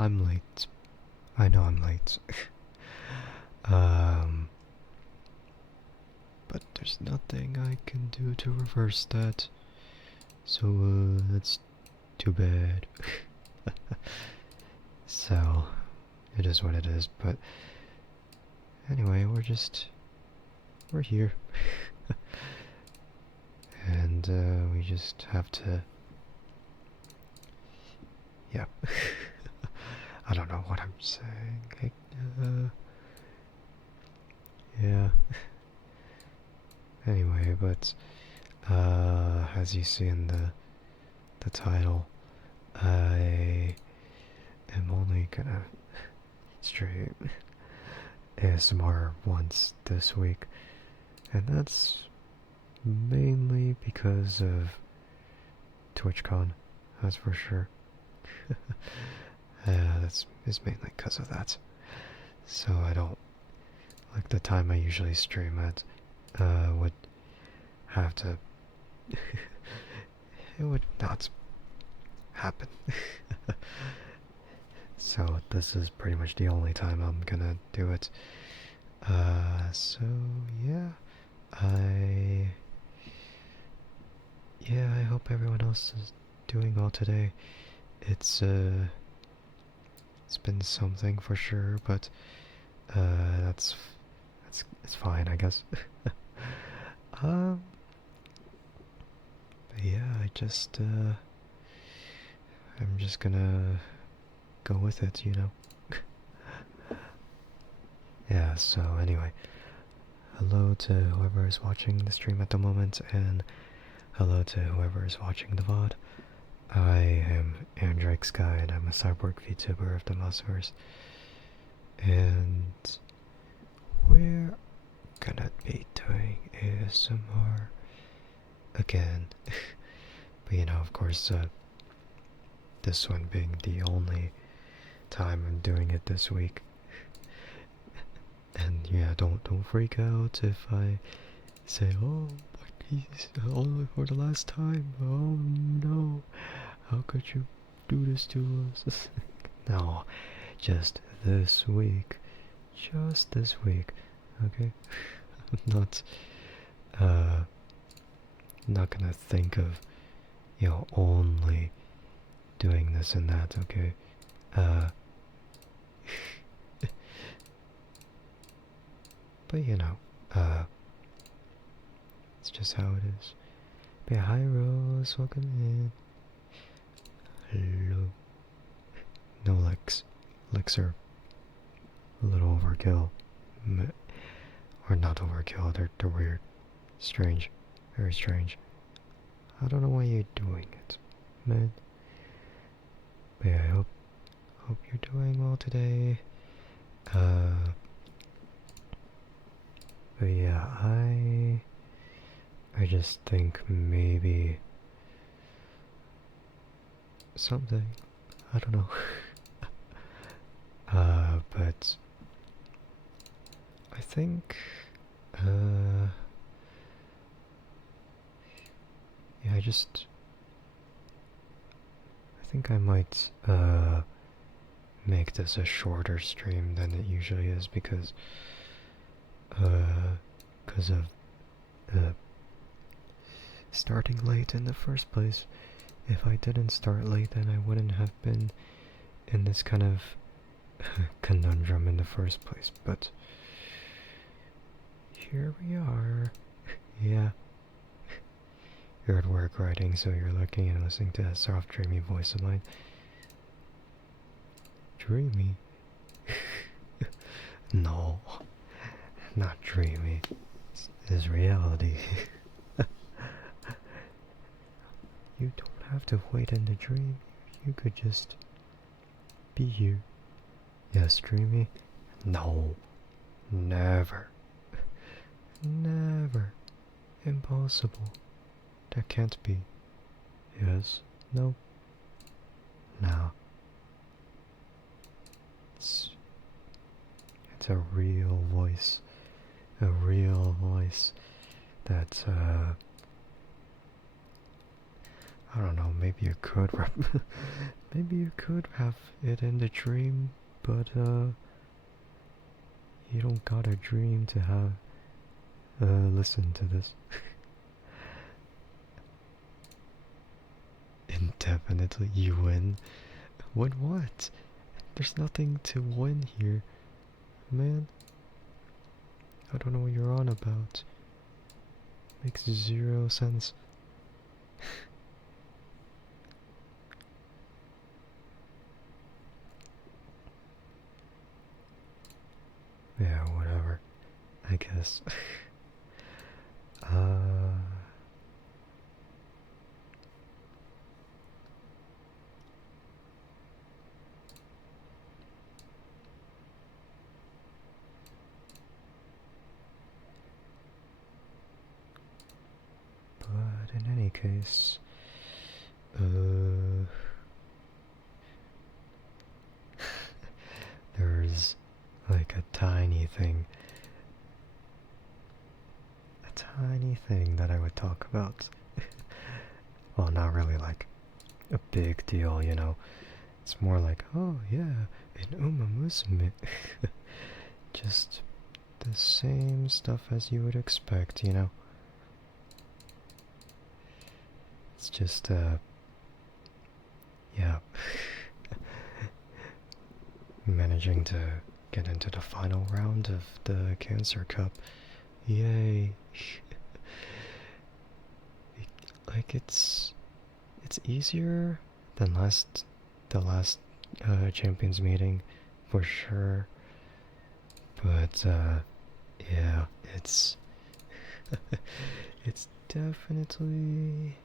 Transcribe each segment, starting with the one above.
I'm late. I know I'm late. um, but there's nothing I can do to reverse that. So, that's too bad. So, it is what it is, but anyway, we're here. And, we just have to, yeah. I don't know what I'm saying. Yeah. Anyway, but, as you see in the title, I am only gonna stream ASMR once this week, and that's mainly because of TwitchCon, that's for sure. It's mainly because of that. So I don't, like the time I usually stream at, would have to, it would not happen. So this is pretty much the only time I'm gonna do it. So yeah, I hope everyone else is doing well today. It's been something for sure, but that's it's fine, I guess. um, but yeah, I'm just gonna go with it, you know. Yeah. So anyway, hello to whoever is watching the stream at the moment, and hello to whoever is watching the VOD. I am Andrike's Guide. I'm a cyborg VTuber of the Mosverse, and we're gonna be doing ASMR again. But you know, of course, this one being the only time I'm doing it this week. And yeah, don't freak out if I say, oh, please, only for the last time. Oh no, how could you do this to us? No, just this week. Just this week, okay? not, uh, not gonna think of, only doing this and that, okay? But you know, it's just how it is. But yeah, hi Rose, welcome in. Hello. No licks. Licks are a little overkill. Or not overkill, they're weird. Strange. Very strange. I don't know why you're doing it, man. But yeah, I hope you're doing well today. But yeah, I just think maybe something. I don't know. But I think yeah, I think I might make this a shorter stream than it usually is because of starting late in the first place. If I didn't start late, then I wouldn't have been in this kind of conundrum in the first place. But here we are. Yeah. You're at work writing, so you're looking and listening to a soft, dreamy voice of mine. Dreamy? No, not dreamy. It's reality. You don't have to wait in the dream. You could just be you. Yes, dreamy? No. Never. Never. Impossible. That can't be. Yes. No. No. It's a real voice. A real voice that, I don't know, maybe you could maybe you could have it in the dream, but you don't got a dream to have listen to this. Indefinitely, you win. Win what? There's nothing to win here, man. I don't know what you're on about. Makes 0 sense. Yeah, whatever. I guess. uh... But in any case, there's like a tiny thing that I would talk about. Well, not really like a big deal, you know. It's more like, oh yeah, in Umamusume. Just the same stuff as you would expect, you know. It's just, yeah. Managing to get into the final round of the Cancer Cup. Yay. Like, it's easier than the last champions meeting, for sure. But, yeah, it's definitely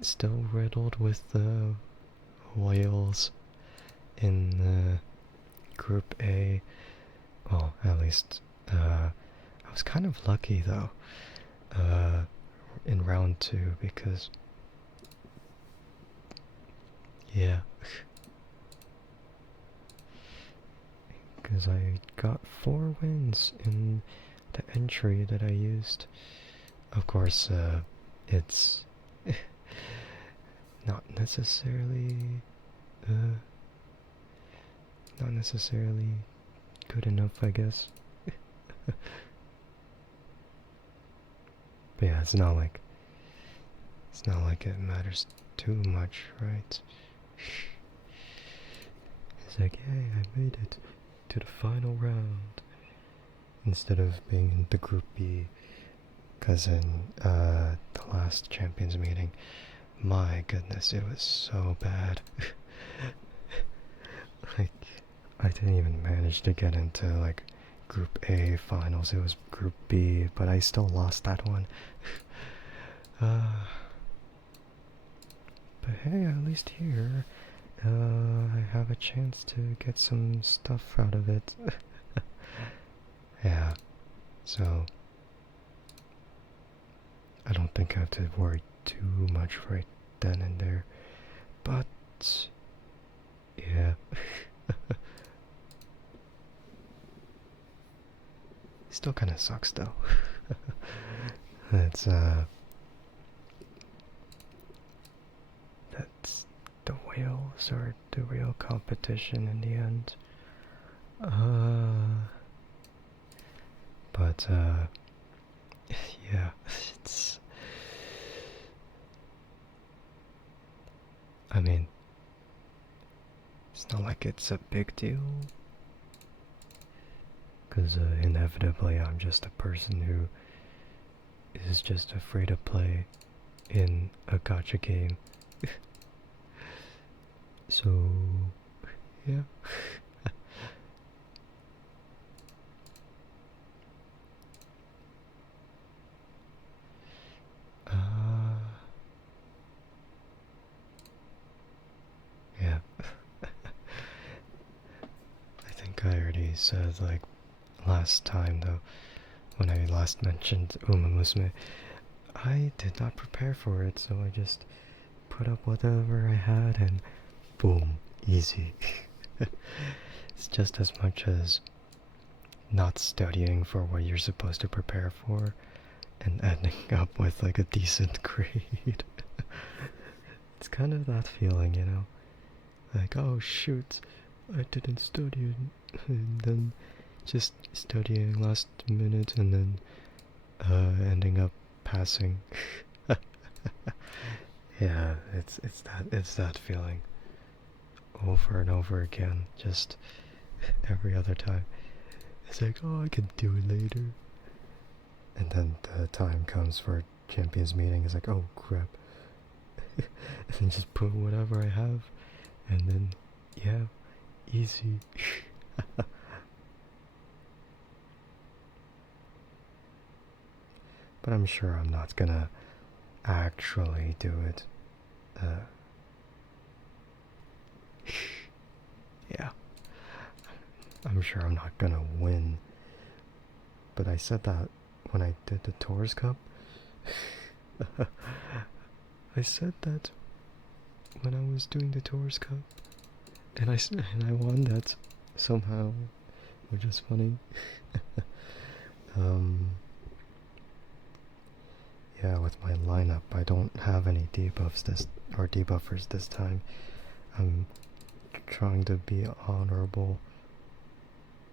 still riddled with the whales in Group A. Well, at least I was kind of lucky though in round 2 because yeah, because I got 4 wins in the entry that I used. Of course, it's not necessarily good enough, I guess. But yeah, it's not like it matters too much, right? It's like, hey, I made it to the final round instead of being in the Group B. Because in the last champions meeting, my goodness, it was so bad. Like, I didn't even manage to get into like Group A finals. It was Group B, but I still lost that one. But hey, at least here, I have a chance to get some stuff out of it. Yeah, so I don't think I have to worry too much right then and there. But yeah. Still kinda sucks though. That's that's the whales are the real competition in the end. But yeah, I mean, it's not like it's a big deal. Because inevitably I'm just a person who is just afraid to play in a gacha game. So, yeah. Yeah. I think I already said, like, last time though, when I last mentioned Umamusume, I did not prepare for it, so I just put up whatever I had and boom, easy. It's just as much as not studying for what you're supposed to prepare for and ending up with like a decent grade. It's kind of that feeling, you know? like, oh shoot, I didn't study, and then just studying last minute, and then ending up passing. Yeah, it's that feeling over and over again, just every other time. It's like, oh, I can do it later. And then the time comes for champions meeting, it's like, oh crap. And just put whatever I have, and then, yeah, easy. But I'm sure I'm not gonna actually do it. Yeah. I'm sure I'm not gonna win. But I said that when I did the Tours Cup. I said that when I was doing the Tours Cup. And I won that somehow, which is funny. Yeah, with my lineup, I don't have any debuffers this time. I'm trying to be honorable,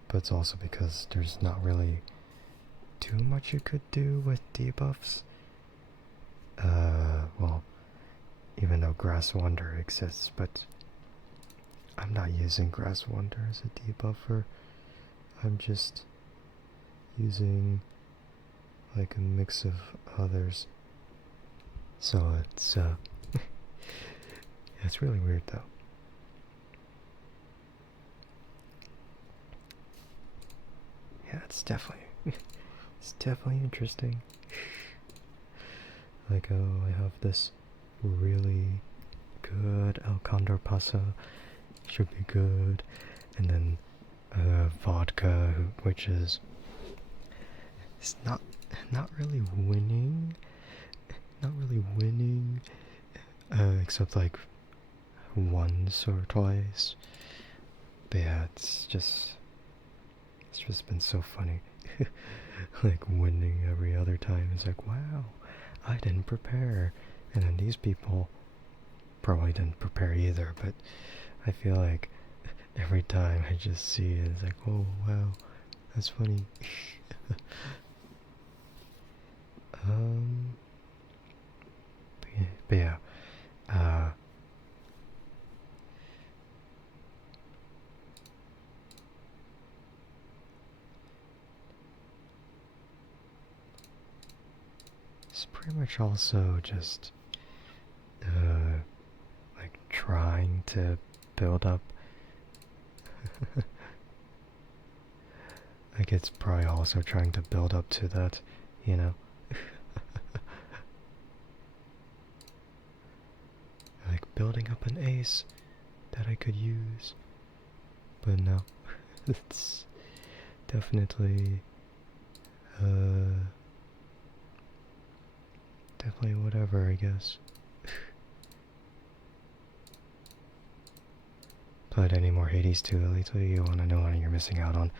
but it's also because there's not really too much you could do with debuffs. Well, even though Grass Wonder exists, but I'm not using Grass Wonder as a debuffer. I'm just using like a mix of others. So it's it's really weird though. Yeah, it's definitely interesting. Like, oh, I have this really good El Condor Pasa, should be good, and then vodka, which is it's not really winning, except like once or twice. But yeah, it's just been so funny. Like winning every other time. It's like, wow, I didn't prepare. And then these people probably didn't prepare either, but I feel like every time I just see it, it's like, oh wow, that's funny. But yeah, it's pretty much also just like trying to build up. Like it's probably also trying to build up to that, you know. Like building up an ace that I could use. But no, it's definitely definitely whatever, I guess. Played any more Hades 2 lately? You wanna know what you're missing out on?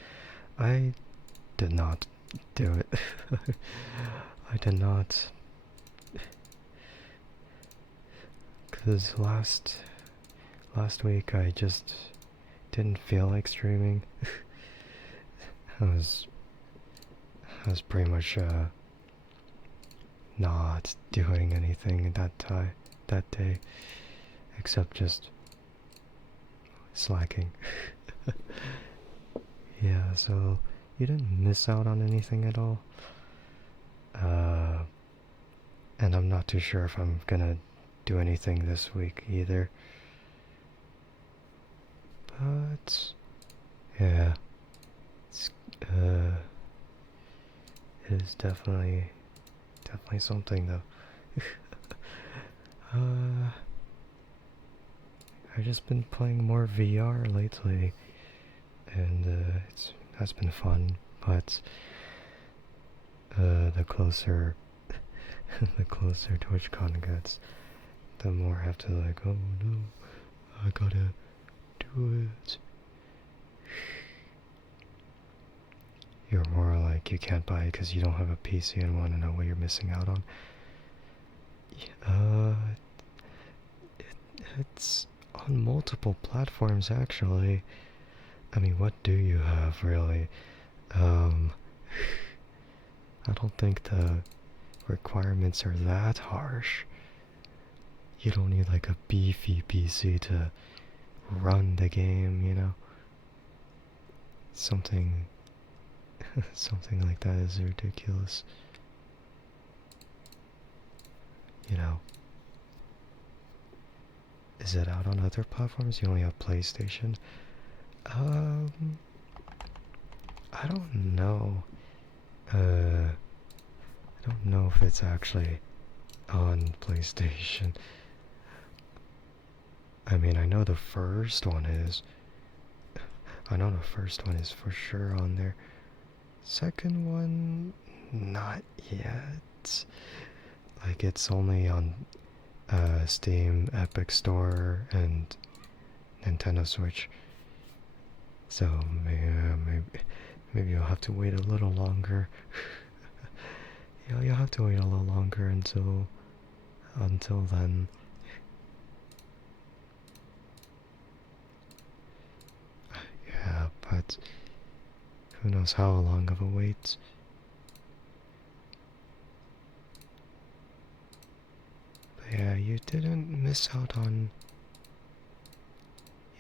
I did not do it. I did not. Because last week I just didn't feel like streaming. I was pretty much not doing anything that day, except just slacking. Yeah, so you didn't miss out on anything at all. And I'm not too sure if I'm gonna do anything this week either. But yeah, it's it is definitely something though. I've just been playing more VR lately, and that's been fun. But the closer TwitchCon gets, the more I have to like, oh no, I gotta do it. You're more like, you can't buy it because you don't have a PC and want to know what you're missing out on. It's on multiple platforms actually. I mean, what do you have really? I don't think the requirements are that harsh. You don't need like a beefy PC to run the game, you know? Something something like that is ridiculous. You know. Is it out on other platforms? You only have PlayStation? I don't know. I don't know if it's actually on PlayStation. I mean, I know the first one is. I know the first one is for sure on there. Second one, not yet. Like, it's only on Steam, Epic Store, and Nintendo Switch. So maybe you'll have to wait a little longer. Yeah, you'll have to wait a little longer until then. Yeah, but who knows how long of a wait. But yeah, you didn't miss out on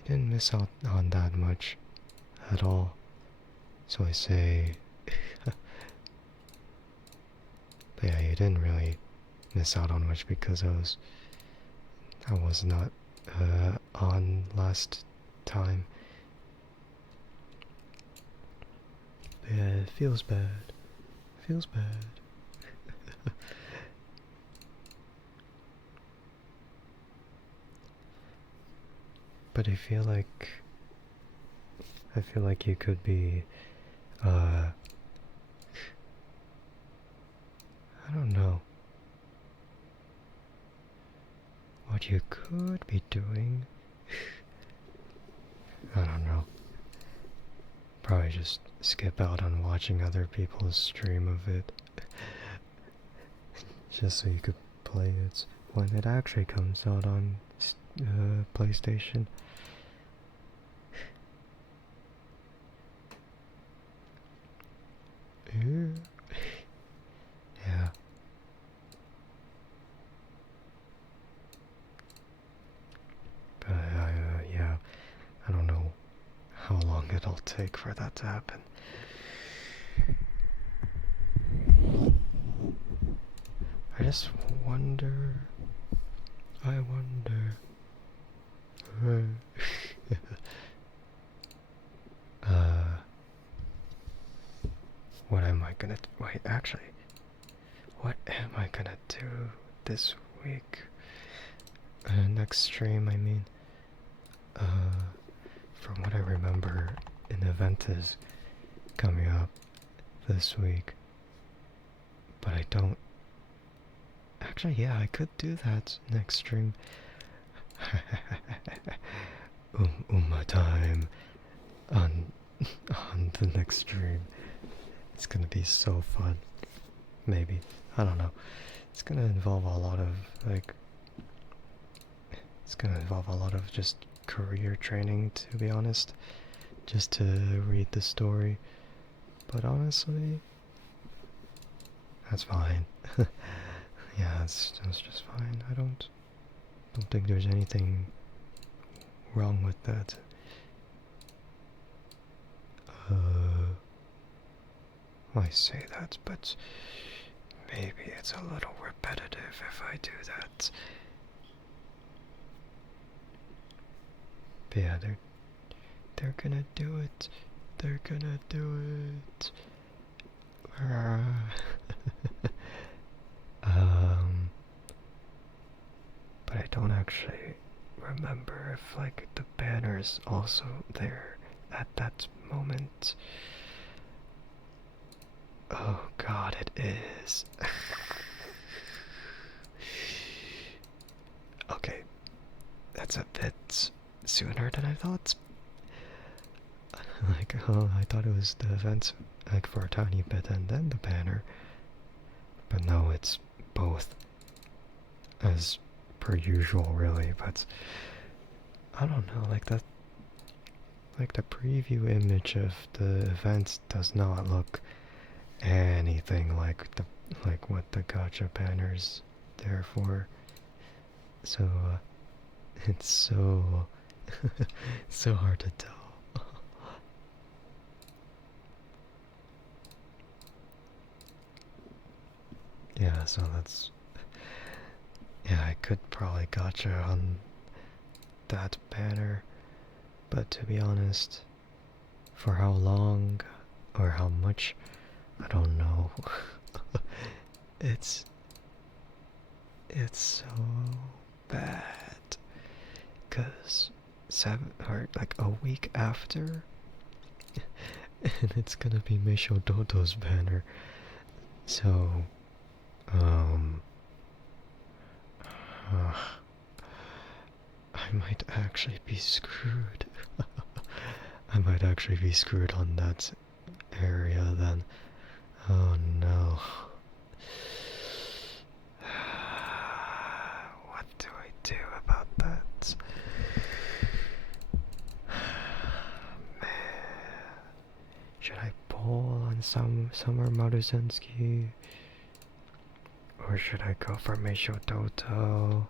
that much at all. So I say but yeah, you didn't really miss out on much because I was not on last time. But yeah, it feels bad. Feels bad. But I feel like you could be I don't know what you could be doing. I don't know. Probably just skip out on watching other people's stream of it. Just so you could play it when it actually comes out on PlayStation. Yeah. But yeah, I don't know how long it'll take for that to happen. I just wonder. I wonder. What am I gonna wait, actually, what am I gonna do this week? Next stream, I mean. From what I remember, an event is coming up this week. But I don't. Actually, yeah, I could do that next stream. Time on the next stream. It's gonna be so fun. Maybe. I don't know. It's gonna involve a lot of just career training, to be honest. Just to read the story. But honestly, that's fine. Yeah, that's just fine. I don't think there's anything wrong with that. I say that, but maybe it's a little repetitive if I do that. But yeah, they're gonna do it. They're gonna do it. But I don't actually remember if like the banner's also there at that moment. Oh god, it is. Okay, that's a bit sooner than I thought. Like, oh, I thought it was the event like for a tiny bit and then the banner. But no, it's both. As per usual, really, but I don't know, like the preview image of the event does not look anything like what the gacha banner's there for. So it's so so hard to tell. Yeah, so that's, yeah, I could probably gacha on that banner, but to be honest, for how long or how much, I don't know. it's so bad, cause like a week after, and it's gonna be Meisho Dodo's banner. So, um, I might actually be screwed. I might actually be screwed on that area then. Oh no. What do I do about that? Man. Should I pull on Summer Maruzensky? Or should I go for Meisho Dodo?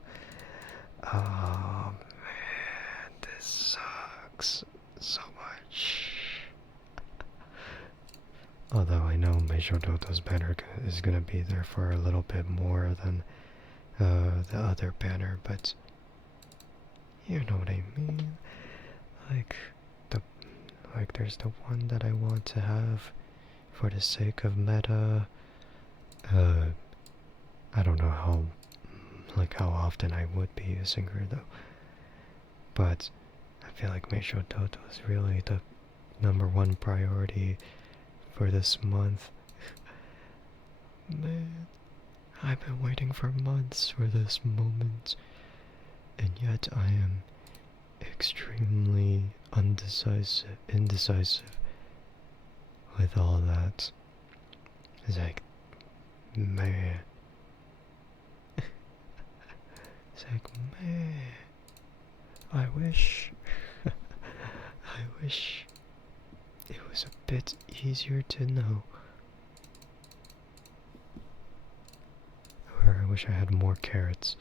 Oh man, this sucks so much. Although I know Meisho Dodo's banner is gonna be there for a little bit more than the other banner, but you know what I mean. Like there's the one that I want to have for the sake of meta. I don't know how often I would be using her though. But I feel like Meisho Dodo is really the #1 priority for this month. Man, I've been waiting for months for this moment, and yet I am extremely indecisive with all that. It's like, man. It's like, man. I wish it was a bit easier to know. Or I wish I had more carrots.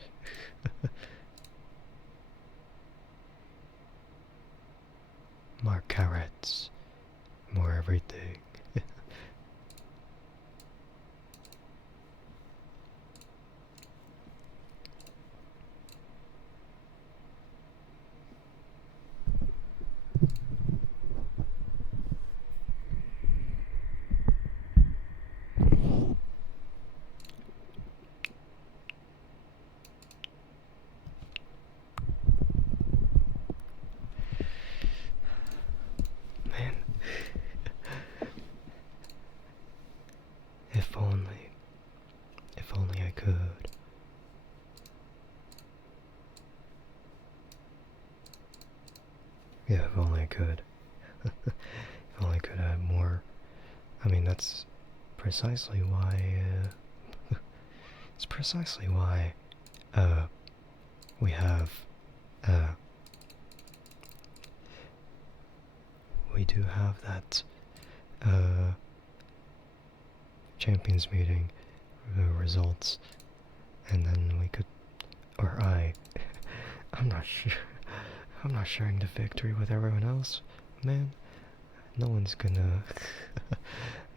More carrots. More everything. Man. If only I could. Yeah, if only I could. If only I could have more. I mean, that's precisely why, it's precisely why, we have, we do have that, champions meeting, results, and then we could, or I'm not sure, I'm not sharing the victory with everyone else, man. No one's gonna,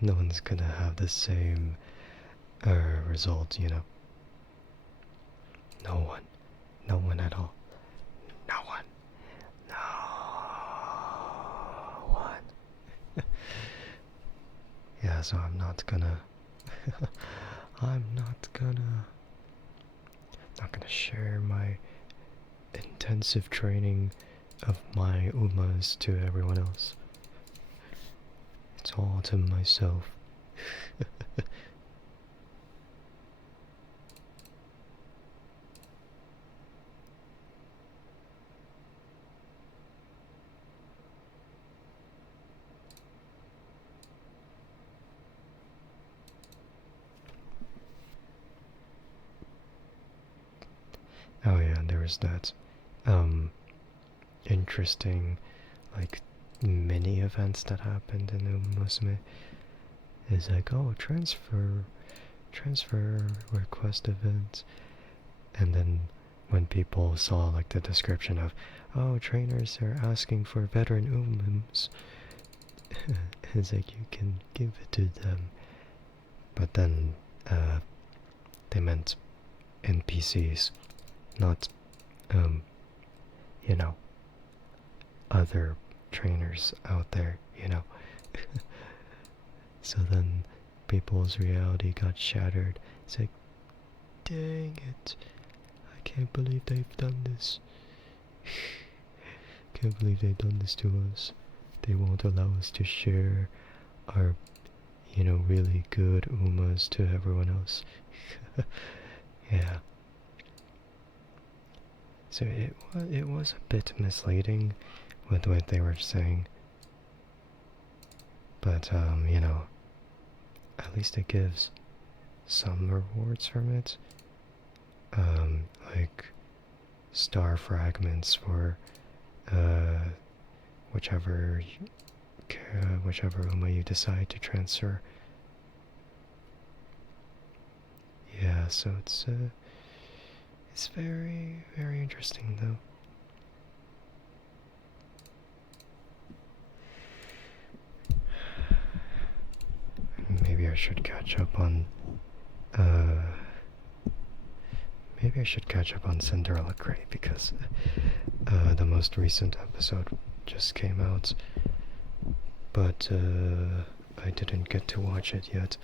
no one's gonna have the same, result, you know. No one. No one at all. No one. No one. Yeah, so I'm not gonna not gonna share my intensive training of my Umas to everyone else. It's all to myself. Oh yeah, and there was that. interesting, like, mini events that happened in Umamusume is like, oh, transfer request event. And then when people saw like the description of, oh, trainers are asking for veteran Umams, it's like you can give it to them. But then they meant NPCs, not you know, other trainers out there, you know. So then people's reality got shattered. It's like, dang it, I can't believe they've done this. Can't believe they've done this to us. They won't allow us to share our, you know, really good Umas to everyone else. Yeah. So it was a bit misleading with what they were saying. But, you know, at least it gives some rewards from it. Like star fragments for whichever Uma you decide to transfer. Yeah, so it's very, very interesting though. Maybe I should catch up on Cinderella Grey because the most recent episode just came out, but I didn't get to watch it yet.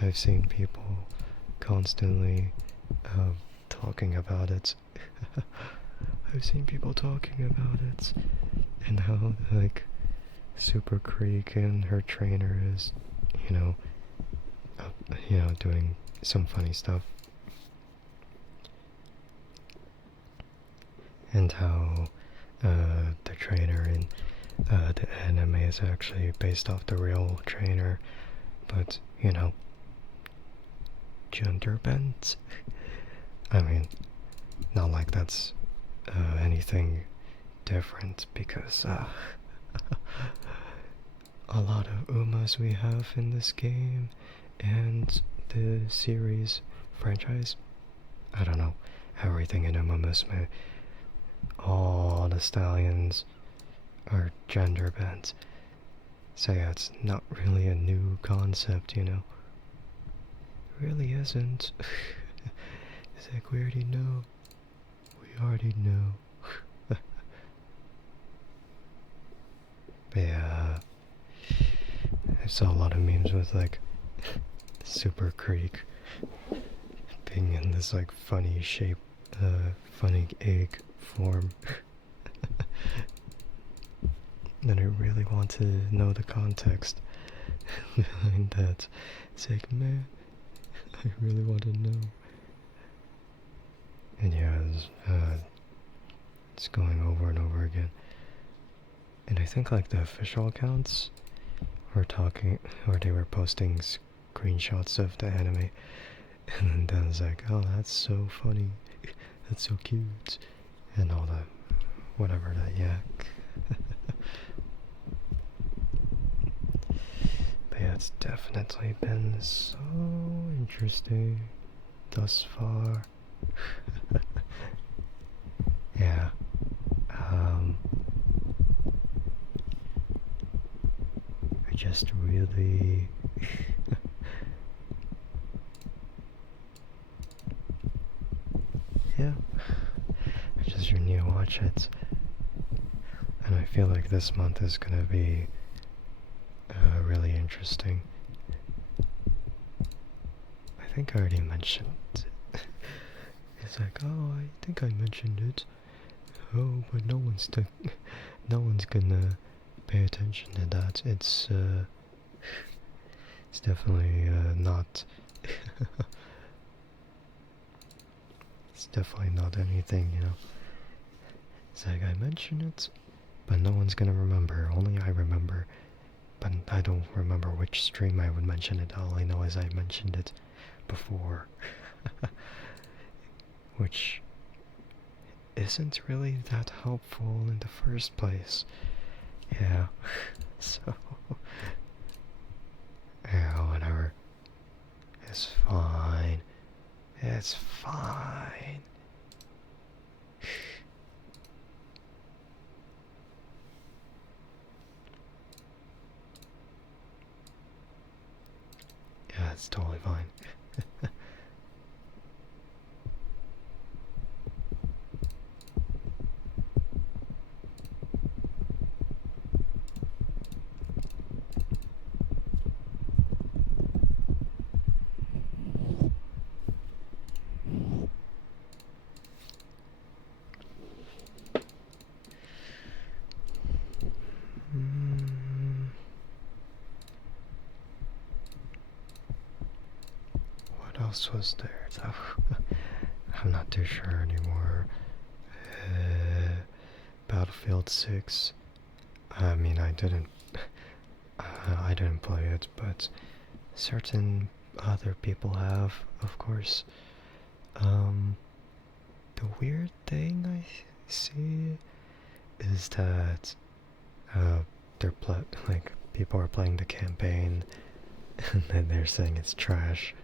I've seen people constantly talking about it. I've seen people talking about it and how like Super Creek and her trainer is, you know, doing some funny stuff. And how the trainer in the anime is actually based off the real trainer, but, you know, gender bent. I mean, not like that's anything different, because a lot of Umas we have in this game and the series franchise. I don't know, everything in Umamusume, all the stallions are gender bent. So yeah, it's not really a new concept, you know. It really isn't. It's like, we already know. We already know. But yeah, I saw a lot of memes with like Super Creek being in this like funny shape, funny egg form. And I really want to know the context behind that. It's like, man, I really want to know. And yeah, it's going over and over again. And I think like the official accounts were talking, or they were posting screenshots of the anime, and then I was like, oh, that's so funny, that's so cute, and all the whatever that yak. But yeah, it's definitely been so interesting thus far. Yeah. I just really yeah, I just really watch it, and I feel like this month is gonna be really interesting. I think I already mentioned it. It's like, oh, I think I mentioned it. Oh, but no one's gonna pay attention to that. It's definitely not. It's definitely not anything, you know. It's like, I mentioned it, but no one's gonna remember. Only I remember. But I don't remember which stream I would mention it. All I know is I mentioned it before. Which isn't really that helpful in the first place. Yeah, so, yeah, whatever. It's fine. It's fine. Yeah, it's totally fine. What else was there though? I'm not too sure anymore. Battlefield 6. I mean, I didn't play it, but certain other people have, of course. The weird thing I see is that like people are playing the campaign, and then they're saying it's trash.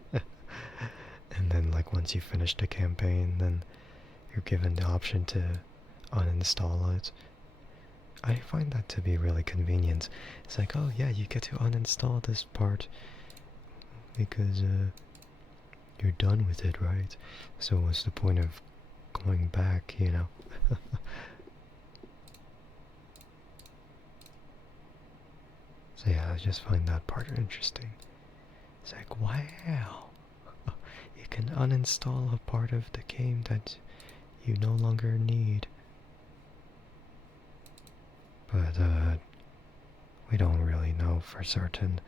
And then like once you finish the campaign, then you're given the option to uninstall it. I find that to be really convenient. It's like, oh yeah, you get to uninstall this part because you're done with it, right? So what's the point of going back, you know? So yeah, I just find that part interesting. It's like, wow, you can uninstall a part of the game that you no longer need. But we don't really know for certain,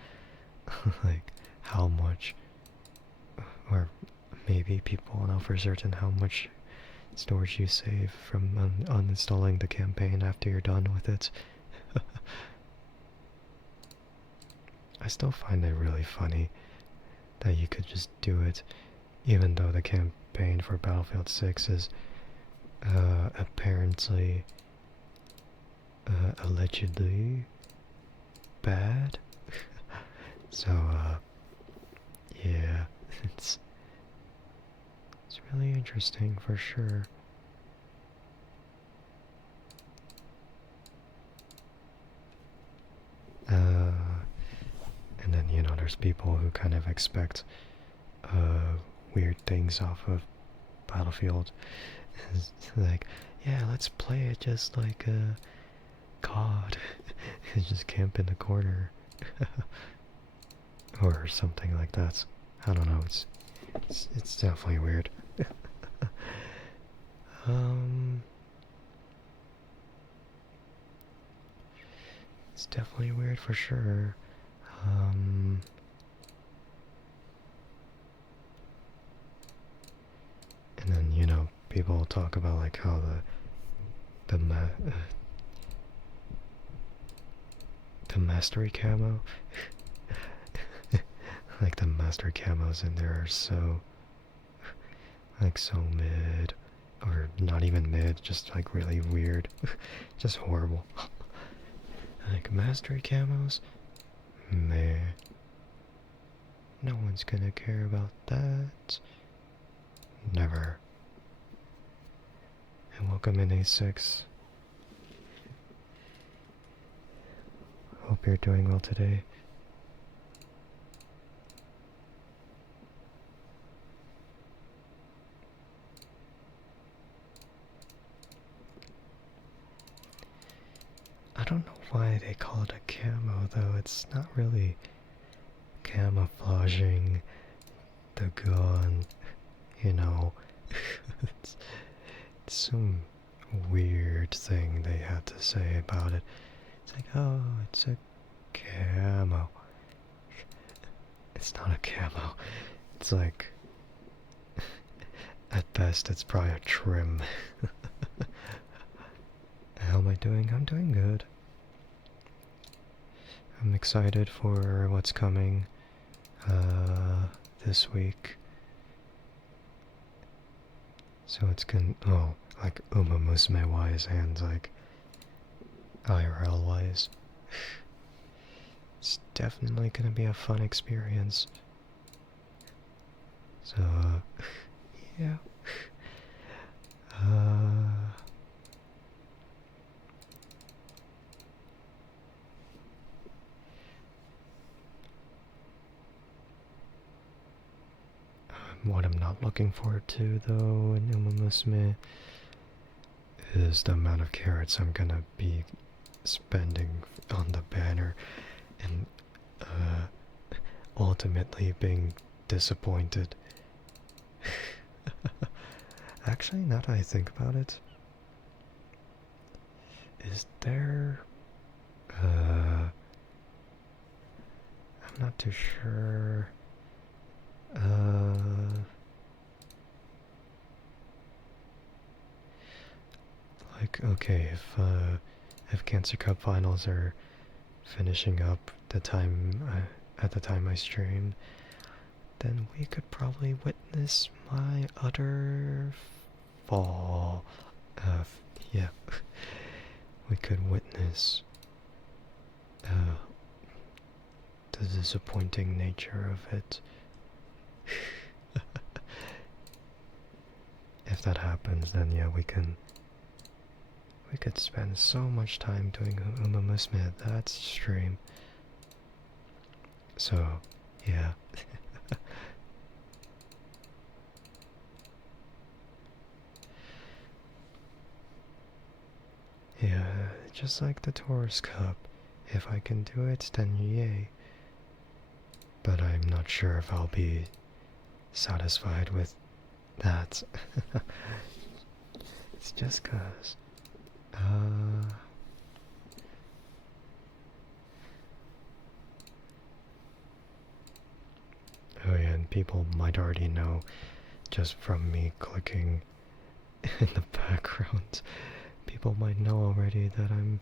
like how much, or maybe people know for certain how much storage you save from uninstalling the campaign after you're done with it. I still find it really funny that you could just do it, even though the campaign for Battlefield 6 is apparently, allegedly bad. So, yeah, it's really interesting for sure. And then, you know, there's people who kind of expect weird things off of Battlefield. It's like, yeah, let's play it just like COD. Just camp in the corner. Or something like that. I don't know, it's definitely weird. It's definitely weird for sure. And then, you know, people talk about like how the mastery camo, like the mastery camos in there are so, like, so mid, or not even mid, just like really weird, just horrible. Like mastery camos, meh. No one's gonna care about that. Never. And welcome in A6. Hope you're doing well today. I don't know why they call it a camo though, it's not really camouflaging the gun, you know. it's, it's some weird thing they had to say about it. It's like, oh, it's a camo. It's not a camo. It's like, at best, it's probably a trim. How am I doing? I'm doing good. I'm excited for what's coming this week. So it's gonna... Oh, like Umamusume wise and like IRL wise. It's definitely gonna be a fun experience. So, yeah. What I'm not looking forward to, though, in Umamusume is the amount of carrots I'm gonna be spending on the banner and ultimately being disappointed. Actually, now that I think about it, is there... I'm not too sure... like, okay, if Cancer Cup finals are finishing up at the time I stream, then we could probably witness my utter fall. Yeah, we could witness the disappointing nature of it. If that happens, then yeah, we could spend so much time doing Umamusume at that stream. So, yeah. Yeah, just like the Taurus Cup. If I can do it, then yay. But I'm not sure if I'll be satisfied with that. It's just cause. Oh yeah, and people might already know just from me clicking in the background. People might know already that I'm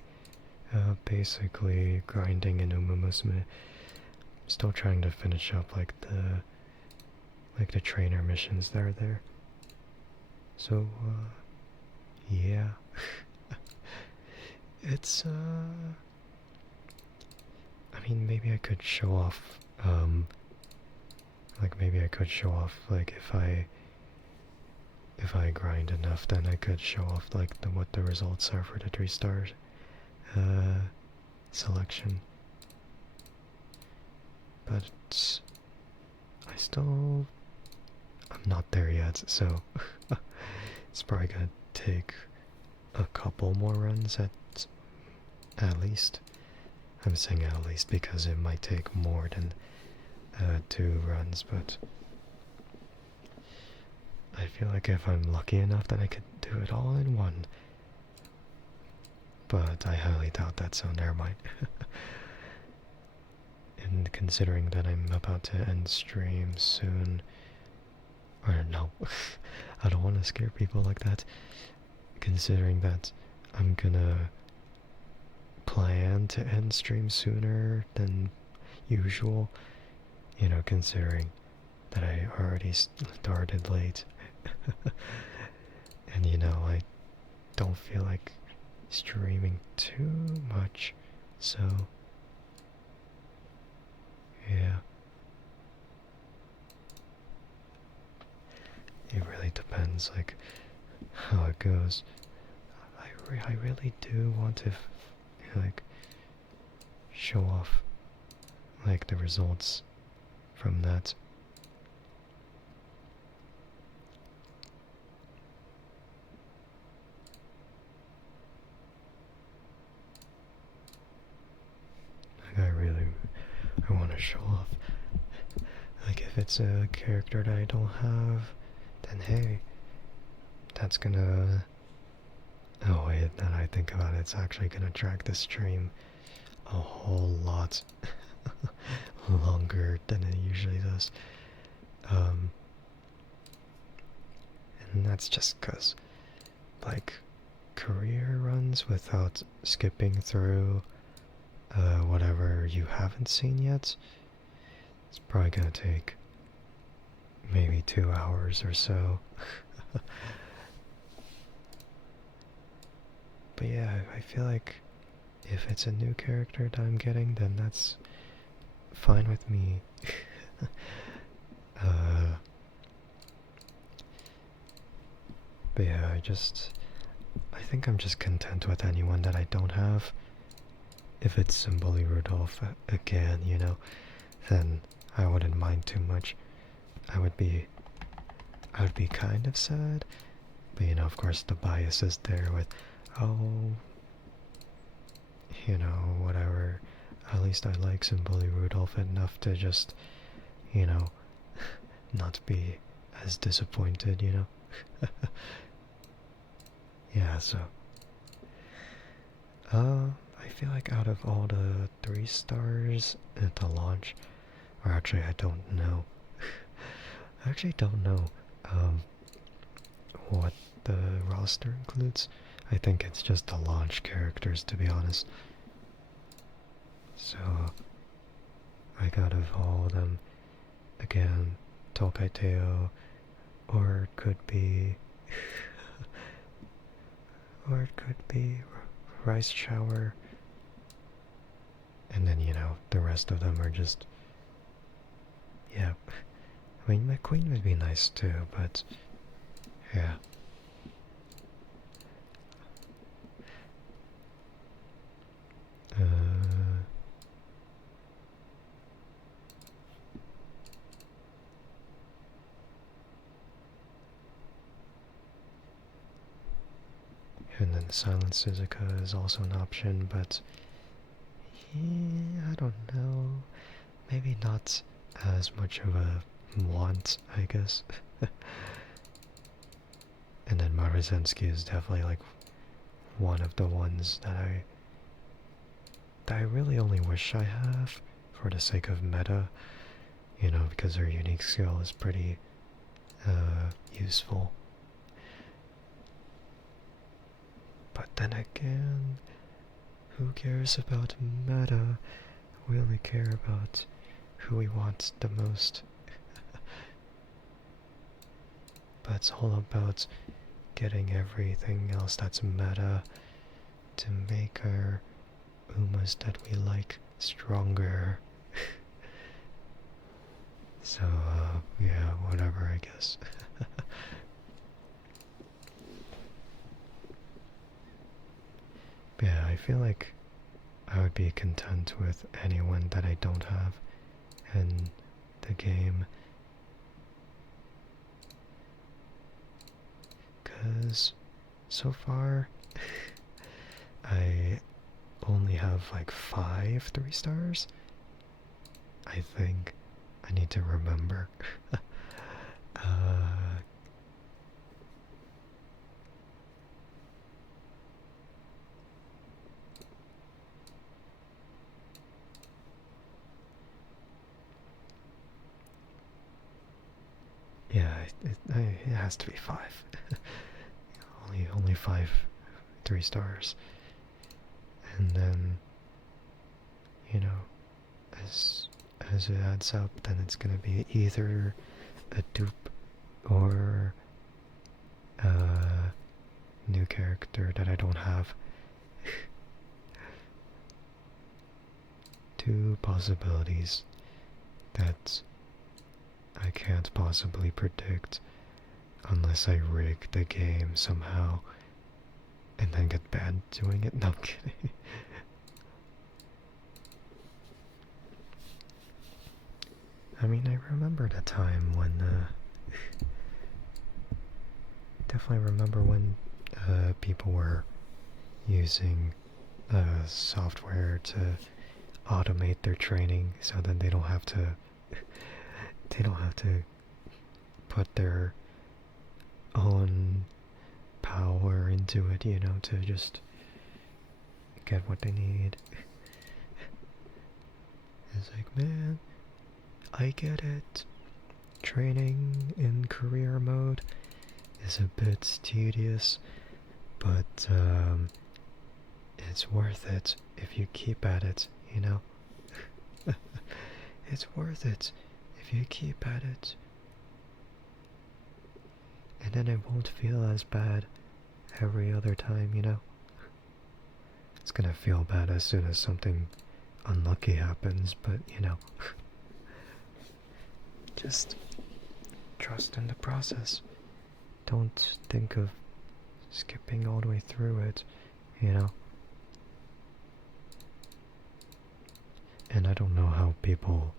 basically grinding in Umamusume. Still trying to finish up like the trainer missions that are there. So yeah. It's I mean, maybe I could show off like maybe I could show off like if I grind enough, then I could show off like what the results are for the 3-star selection. But I'm not there yet, so it's probably gonna take a couple more runs at least. I'm saying at least because it might take more than 2 runs, but I feel like if I'm lucky enough then I could do it all in one. But I highly doubt that, so never mind. And considering that I'm about to end stream soon, or no, I don't want to scare people like that. Considering that I'm gonna plan to end stream sooner than usual, you know, considering that I already started late. And you know, I don't feel like streaming too much, so yeah. It really depends, like, how it goes. I really do want to, like, show off, like, the results from that. Like, I want to show off. Like, if it's a character that I don't have, then hey, that's gonna... Oh wait, now that I think about it, it's actually gonna drag the stream a whole lot longer than it usually does. And that's just cause, like, career runs without skipping through whatever you haven't seen yet, it's probably gonna take maybe 2 hours or so. But yeah, I feel like if it's a new character that I'm getting, then that's fine with me. uh, but yeah, I think I'm just content with anyone that I don't have. If it's Symboli Rudolph again, then I wouldn't mind too much. I would be kind of sad, but of course the bias is there with, oh, whatever. At least I like Symboli Rudolph enough to just, you know, not be as disappointed. Yeah, so. I feel like out of all the 3 stars at the launch, or actually I don't know. I actually don't know, what the roster includes. I think it's just the launch characters, to be honest. So, like out of all of them, again, Tokaiteo, or it could be, or it could be Rice Shower, and then, the rest of them are just, yeah. I mean, McQueen would be nice too, but, yeah. And then Silent Suzuka is also an option, but yeah, I don't know. Maybe not as much of a want, I guess. And then Maruzensky is definitely like one of the ones that I really only wish I have for the sake of meta, because her unique skill is pretty useful. But then again, who cares about meta? We only care about who we want the most. But it's all about getting everything else that's meta to make our Umas that we like stronger. So, yeah, whatever, I guess. Yeah, I feel like I would be content with anyone that I don't have in the game. Because so far, I only have like 5 3 stars. I think I need to remember. Yeah, it has to be 5. only 5 3 stars. And then, as it adds up, then it's gonna be either a dupe or a new character that I don't have. 2 possibilities that I can't possibly predict unless I rig the game somehow and then get banned doing it. No, I'm kidding. I mean, I remember the time when, definitely remember when people were using software to automate their training so that they don't have to put their own power into it, to just get what they need. It's like, man, I get it. Training in career mode is a bit tedious, but it's worth it if you keep at it, It's worth it if you keep at it. And then it won't feel as bad every other time, It's gonna feel bad as soon as something unlucky happens, but you know, just trust in the process. Don't think of skipping all the way through it, you know? And I don't know how people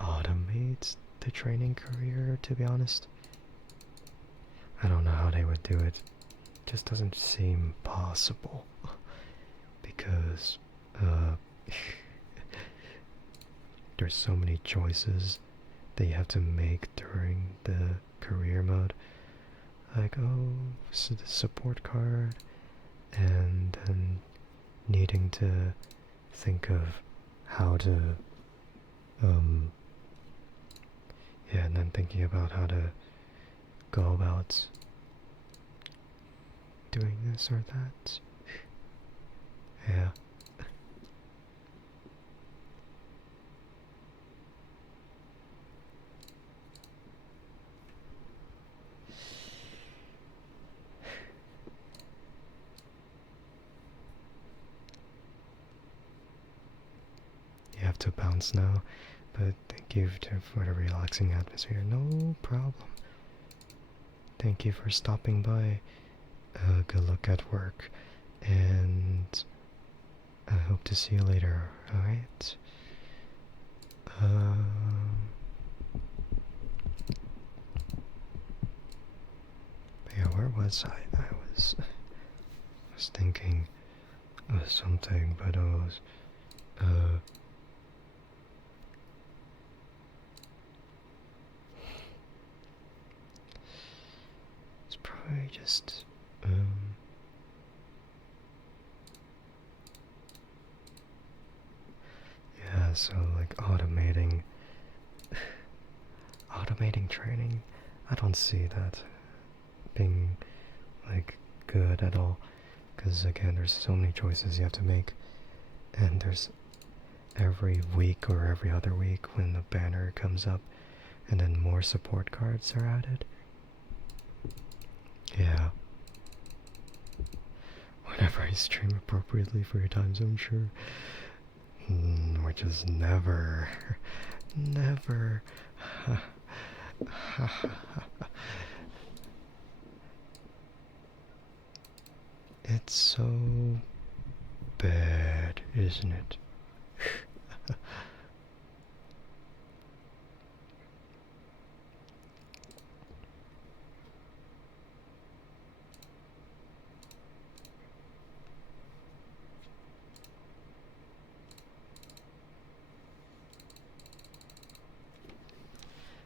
automate the training career, to be honest. I don't know how they would do it. It just doesn't seem possible. Because, there's so many choices that you have to make during the career mode. Like, oh, so the support card, and then needing to think of how to, yeah, and then thinking about how to go about doing this or that. Yeah. You have to bounce now, but thank you for the relaxing atmosphere. No problem. Thank you for stopping by. Good luck at work, and I hope to see you later, alright? But yeah, where was I? I was thinking of something, but I was, it's probably just, yeah, so like automating training, I don't see that being like good at all, because again, there's so many choices you have to make, and there's every week or every other week when the banner comes up and then more support cards are added. Yeah. Whenever I stream appropriately for your time zone, sure. Which is never. Never. It's so bad, isn't it?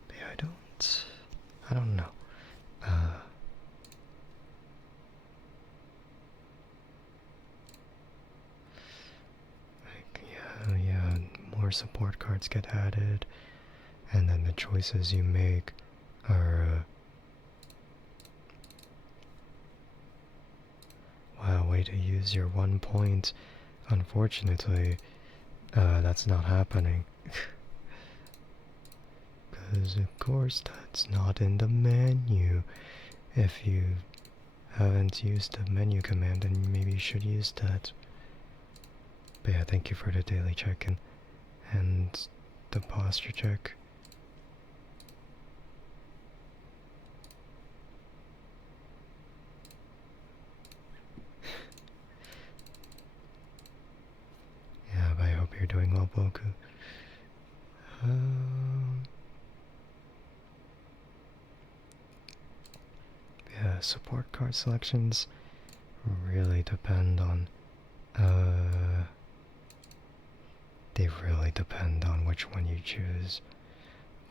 But yeah, I don't know. Like, yeah, more support cards get added, and then the choices you make are, wow, way to use your 1 point. Unfortunately, that's not happening. Because of course that's not in the menu. If you haven't used the menu command, then maybe you should use that. But yeah, thank you for the daily check-in and the posture check. Yeah, but I hope you're doing well, Boku. Yeah, support card selections really depend on, they really depend on which one you choose,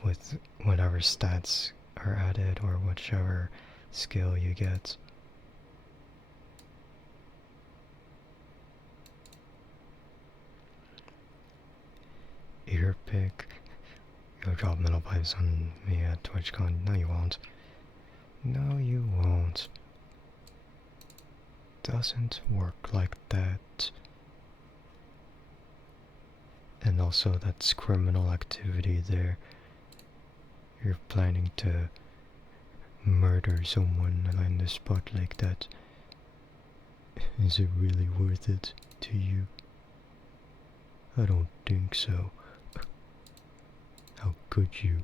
with whatever stats are added or whichever skill you get. Ear pick. You'll drop metal pipes on me at TwitchCon. No, you won't. No, you won't. Doesn't work like that. And also, that's criminal activity there. You're planning to murder someone on the spot like that. Is it really worth it to you? I don't think so. How could you?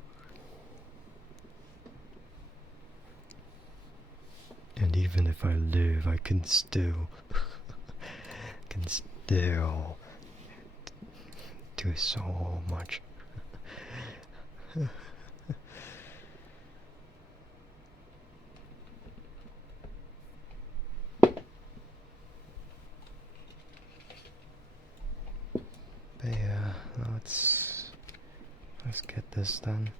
And even if I live, I can still do so much. But yeah, let's get this done.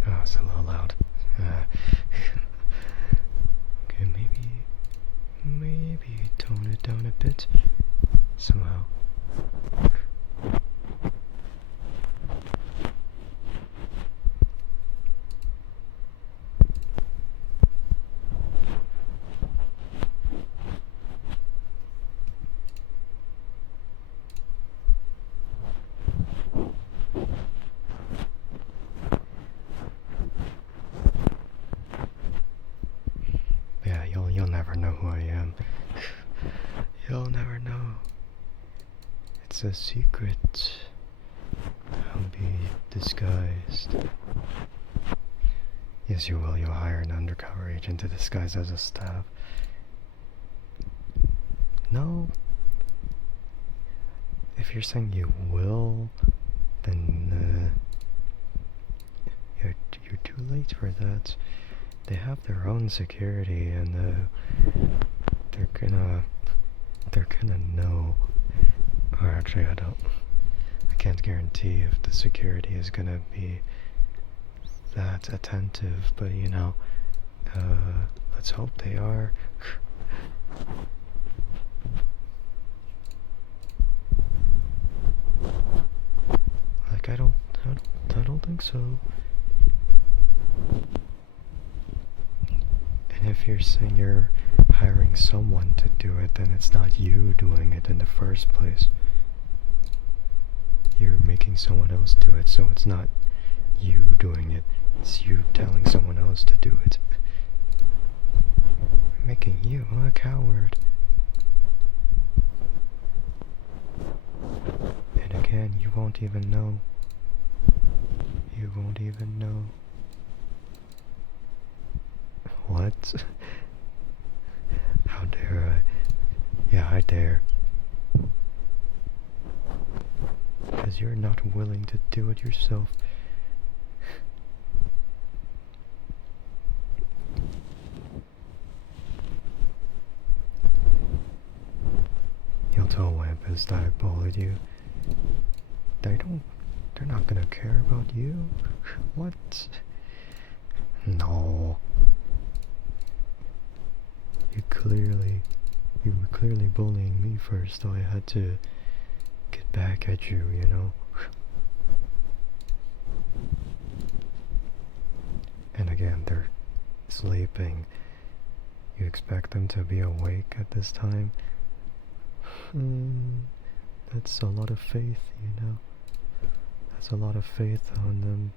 Oh, it's a little loud. Okay, maybe tone it down a bit somehow. Yeah, you'll never know who I am. You'll never know. It's a secret. I'll be disguised. Yes, you will. You'll hire an undercover agent to disguise as a staff. No. If you're saying you will, then you're too late for that. They have their own security, and they're gonna know. Or actually, I can't guarantee if the security is gonna be that attentive, but you know, let's hope they are. Like, I don't think so. And if you're saying you're hiring someone to do it, then it's not you doing it in the first place. You're making someone else do it, so it's not you doing it. It's you telling someone else to do it. Making you a coward. And again, you won't even know. You won't even know. What? How dare I? Yeah, I dare. Because you're not willing to do it yourself. You'll tell Wampus that I bullied you. They're not gonna care about you. What? No. You were clearly bullying me first, so I had to get back at you, you know? And again, they're sleeping. You expect them to be awake at this time? That's a lot of faith, you know? That's a lot of faith on them.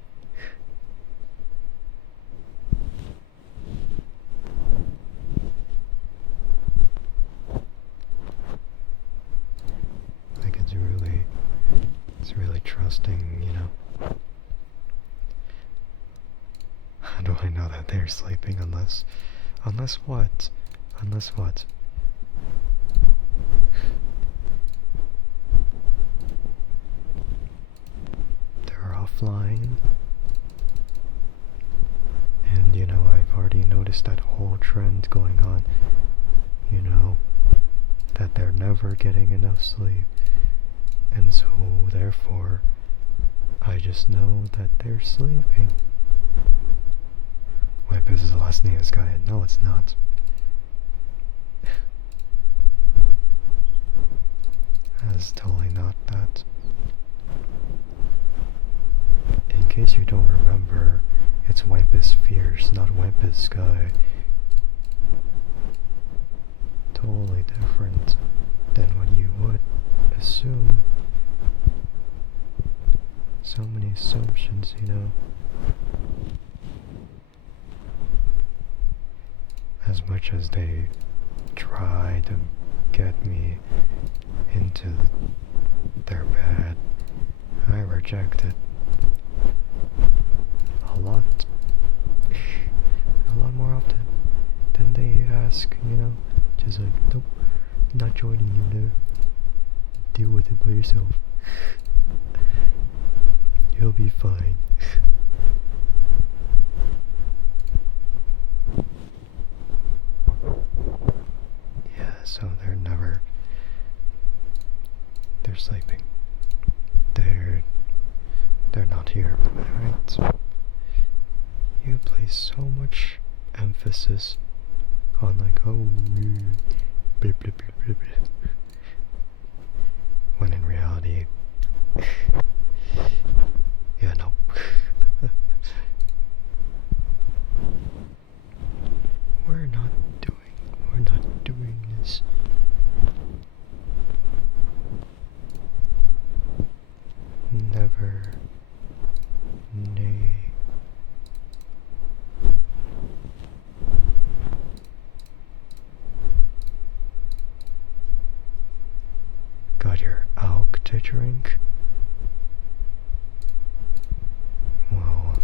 Like, it's really trusting, you know? How do I know that they're sleeping unless what? Unless what? They're offline. And you know, I've already noticed that whole trend going on. You know, that they're never getting enough sleep. And so, therefore, I just know that they're sleeping. Wait, this is the last name of this guy. No, it's not. That is totally not that. case you don't remember, it's Wampus Fierce, not Wampus Sky. Totally different than what you would assume. So many assumptions, you know. As much as they try to get me into their bed, I reject it. A lot more often than they ask, you know. Just like, nope, not joining you there. Deal with it by yourself. You'll be fine. Yeah, so they're sleeping. They're not here, right? You place so much emphasis on like, oh, blah, blah, blah, blah, blah. When in reality, yeah, no. We're not doing this. Never. Nay. Got your alk to drink? Well,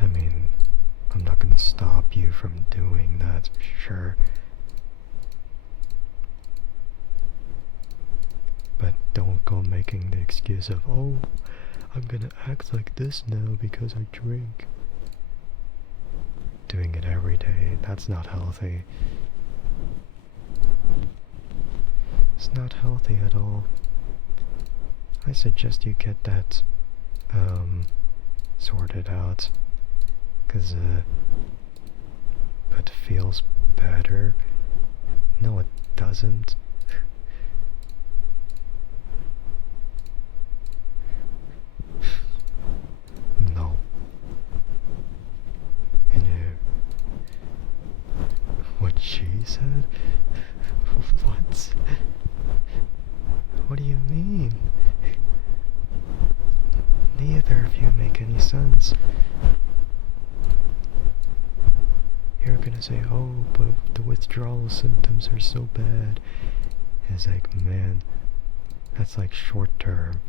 I mean, I'm not gonna stop you from doing that, sure. But don't go making the excuse of, oh, I'm gonna act like this now because I drink. Doing it every day, that's not healthy. It's not healthy at all. I suggest you get that, sorted out. Cause, it feels better. No, it doesn't. No. And what she said? What? What do you mean? Neither of you make any sense. You're gonna say, oh, but the withdrawal symptoms are so bad. It's like, man, that's like short term.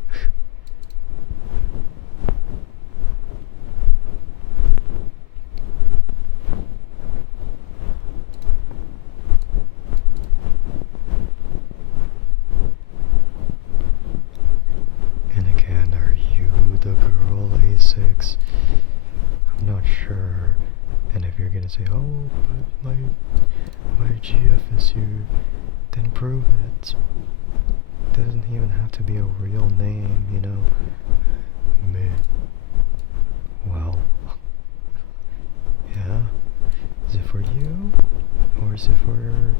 And again, are you the girl, A6? I'm not sure. And if you're gonna say, oh, but my GF is here, then prove it. Doesn't even have to be a real name, you know. Me. Well, yeah. Is it for you? Or is it for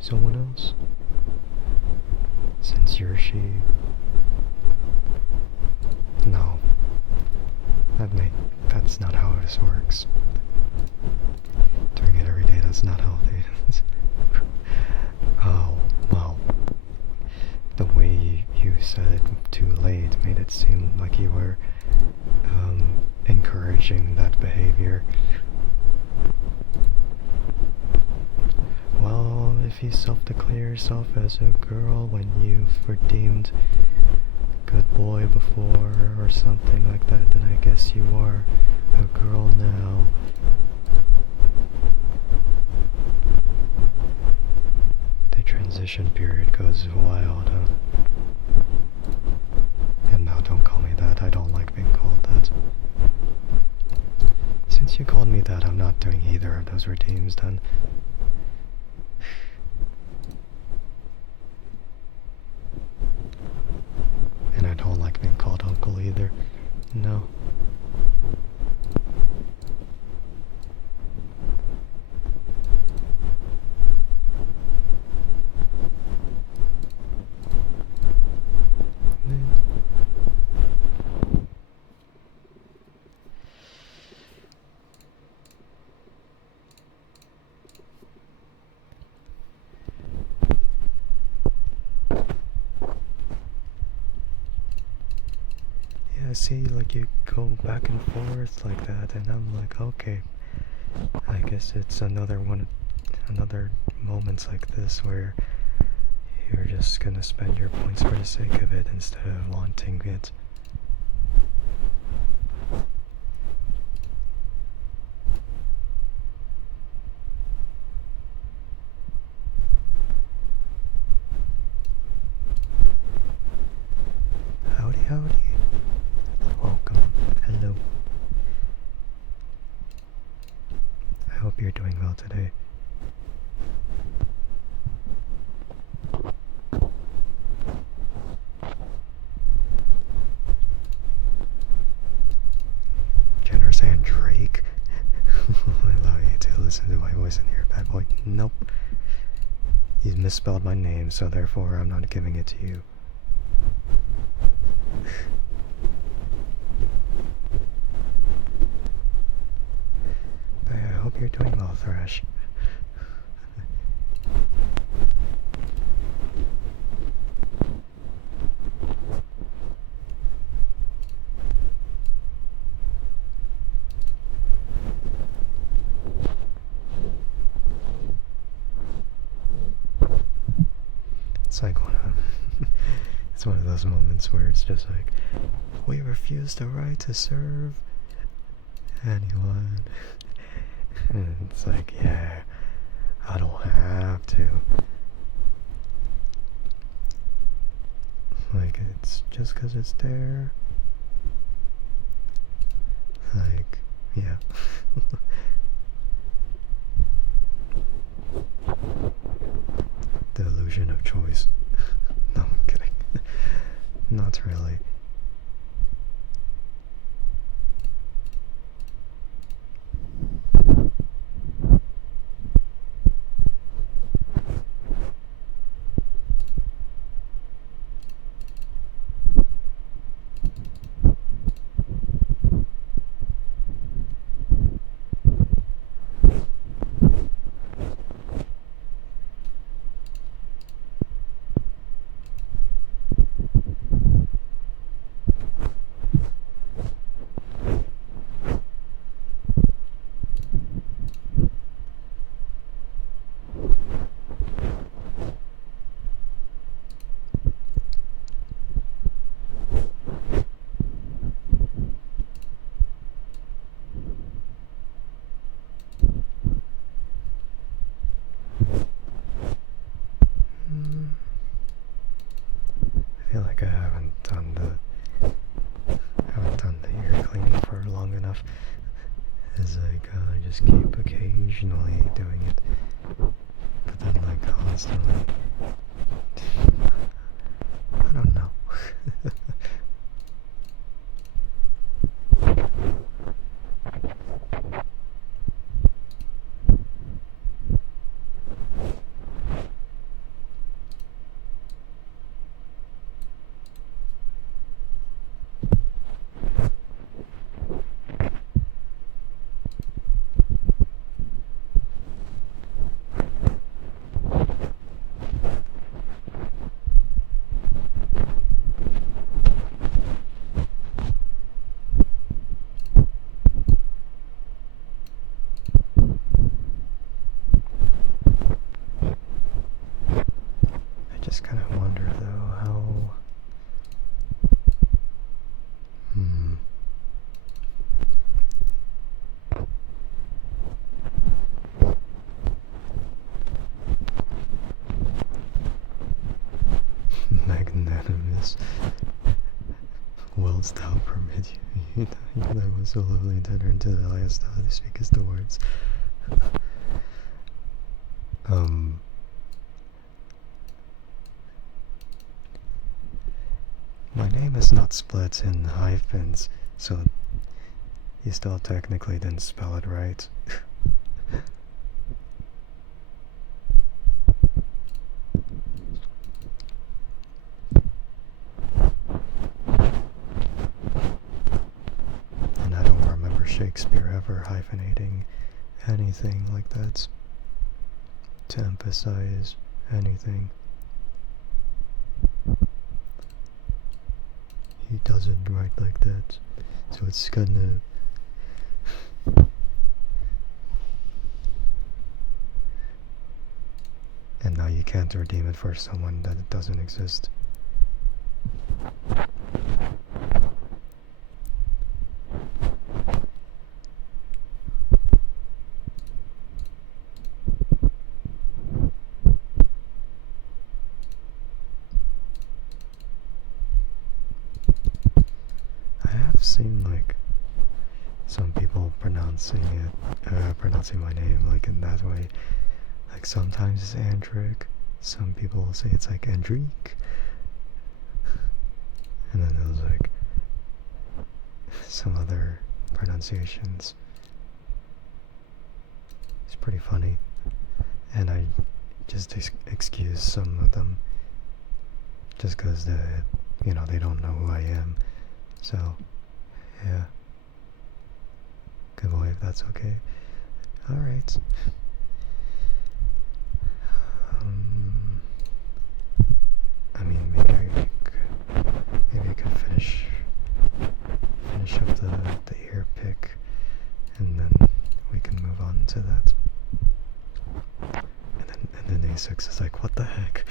someone else? Since you're she. No. That's not how this works. Doing it every day, that's not healthy. Oh, well. The way you said it too late made it seem like you were, encouraging that behavior. Well, if you self-declare yourself as a girl when you were deemed good boy before or something like that, then I guess you are a girl now. The transition period goes wild, huh? And no, don't call me that. I don't like being called that. Since you called me that, I'm not doing either of those redeems then. And I don't like being called uncle either. No. see like you go back and forth like that, and I'm like, okay, I guess it's another moments like this where you're just gonna spend your points for the sake of it instead of wanting it. Howdy, howdy. Welcome. Hello. I hope you're doing well today. Generous Andrike. I allow you to listen to my voice in here, bad boy. Nope. You misspelled my name, so therefore I'm not giving it to you. But yeah, I hope you're doing well, Thrash. It's like it's one of those moments where it's just like, we refuse the right to serve anyone. And it's like, yeah, I don't have to. Like, it's just 'cause it's there. Like, yeah. The illusion of choice. No, I'm kidding. Not really. I feel like I haven't done the ear cleaning for long enough. It's like, I just keep occasionally doing it, but then like constantly. I don't know. I just kind of wonder though how. Magnanimous. Worlds thou permit you. That was so lovely to enter into the highest thou to speak as the words. My name is not split in hyphens, so you still technically didn't spell it right. And I don't remember Shakespeare ever hyphenating anything like that to emphasize anything. he doesn't write like that, so it's gonna. And now you can't redeem it for someone that doesn't exist. I have seen like some people pronouncing my name like in that way. Like sometimes it's Andrike, some people will say it's like Andrike, and then there's like some other pronunciations. It's pretty funny, and I just excuse some of them just because they don't know who I am. So yeah, good boy, if that's okay. All right. I mean, maybe I could finish up the ear pick, and then we can move on to that. And then A6 is like, what the heck?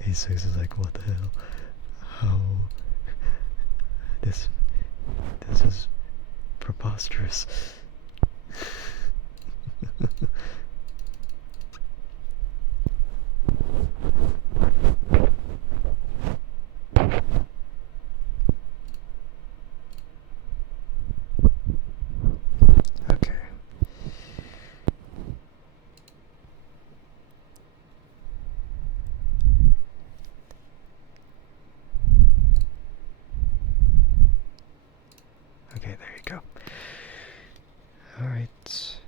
A6 is like, what the hell? How? This is preposterous. Okay. Okay, there you go. Alright.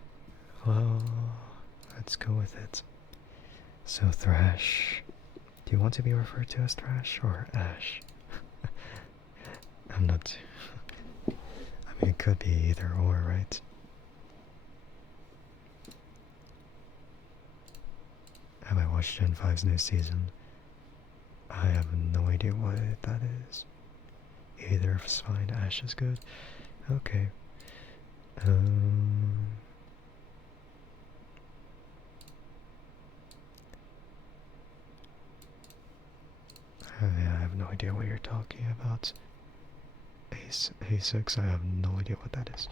Well, let's go with it. So, Thrash. Do you want to be referred to as Thrash or Ash? I'm not. I mean, it could be either or, right? Have I watched Gen 5's new season? I have no idea what that is. Either is fine. Ash is good. Okay. Yeah, I have no idea what you're talking about. A6, I have no idea what that is.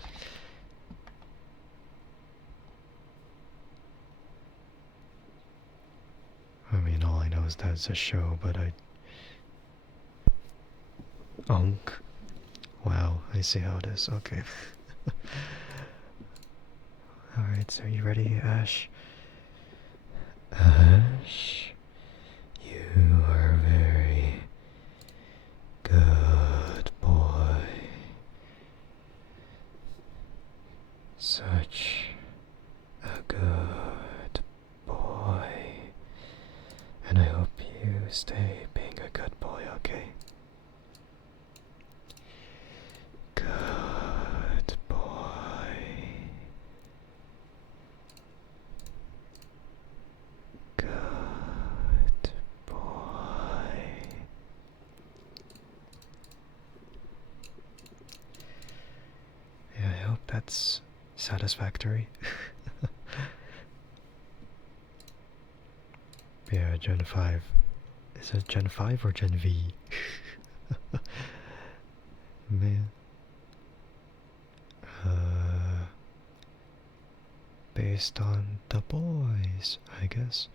I mean, all I know is that it's a show, but Onk. Wow, I see how it is. Okay. Alright, so you ready, Ash? Ash, you are a very good boy. Such a good boy. And I hope you stay being a good boy, okay? Good boy. Good boy. Yeah, I hope that's satisfactory. Yeah, Gen 5. Is it Gen 5 or Gen V? Man. Based on the boys, I guess.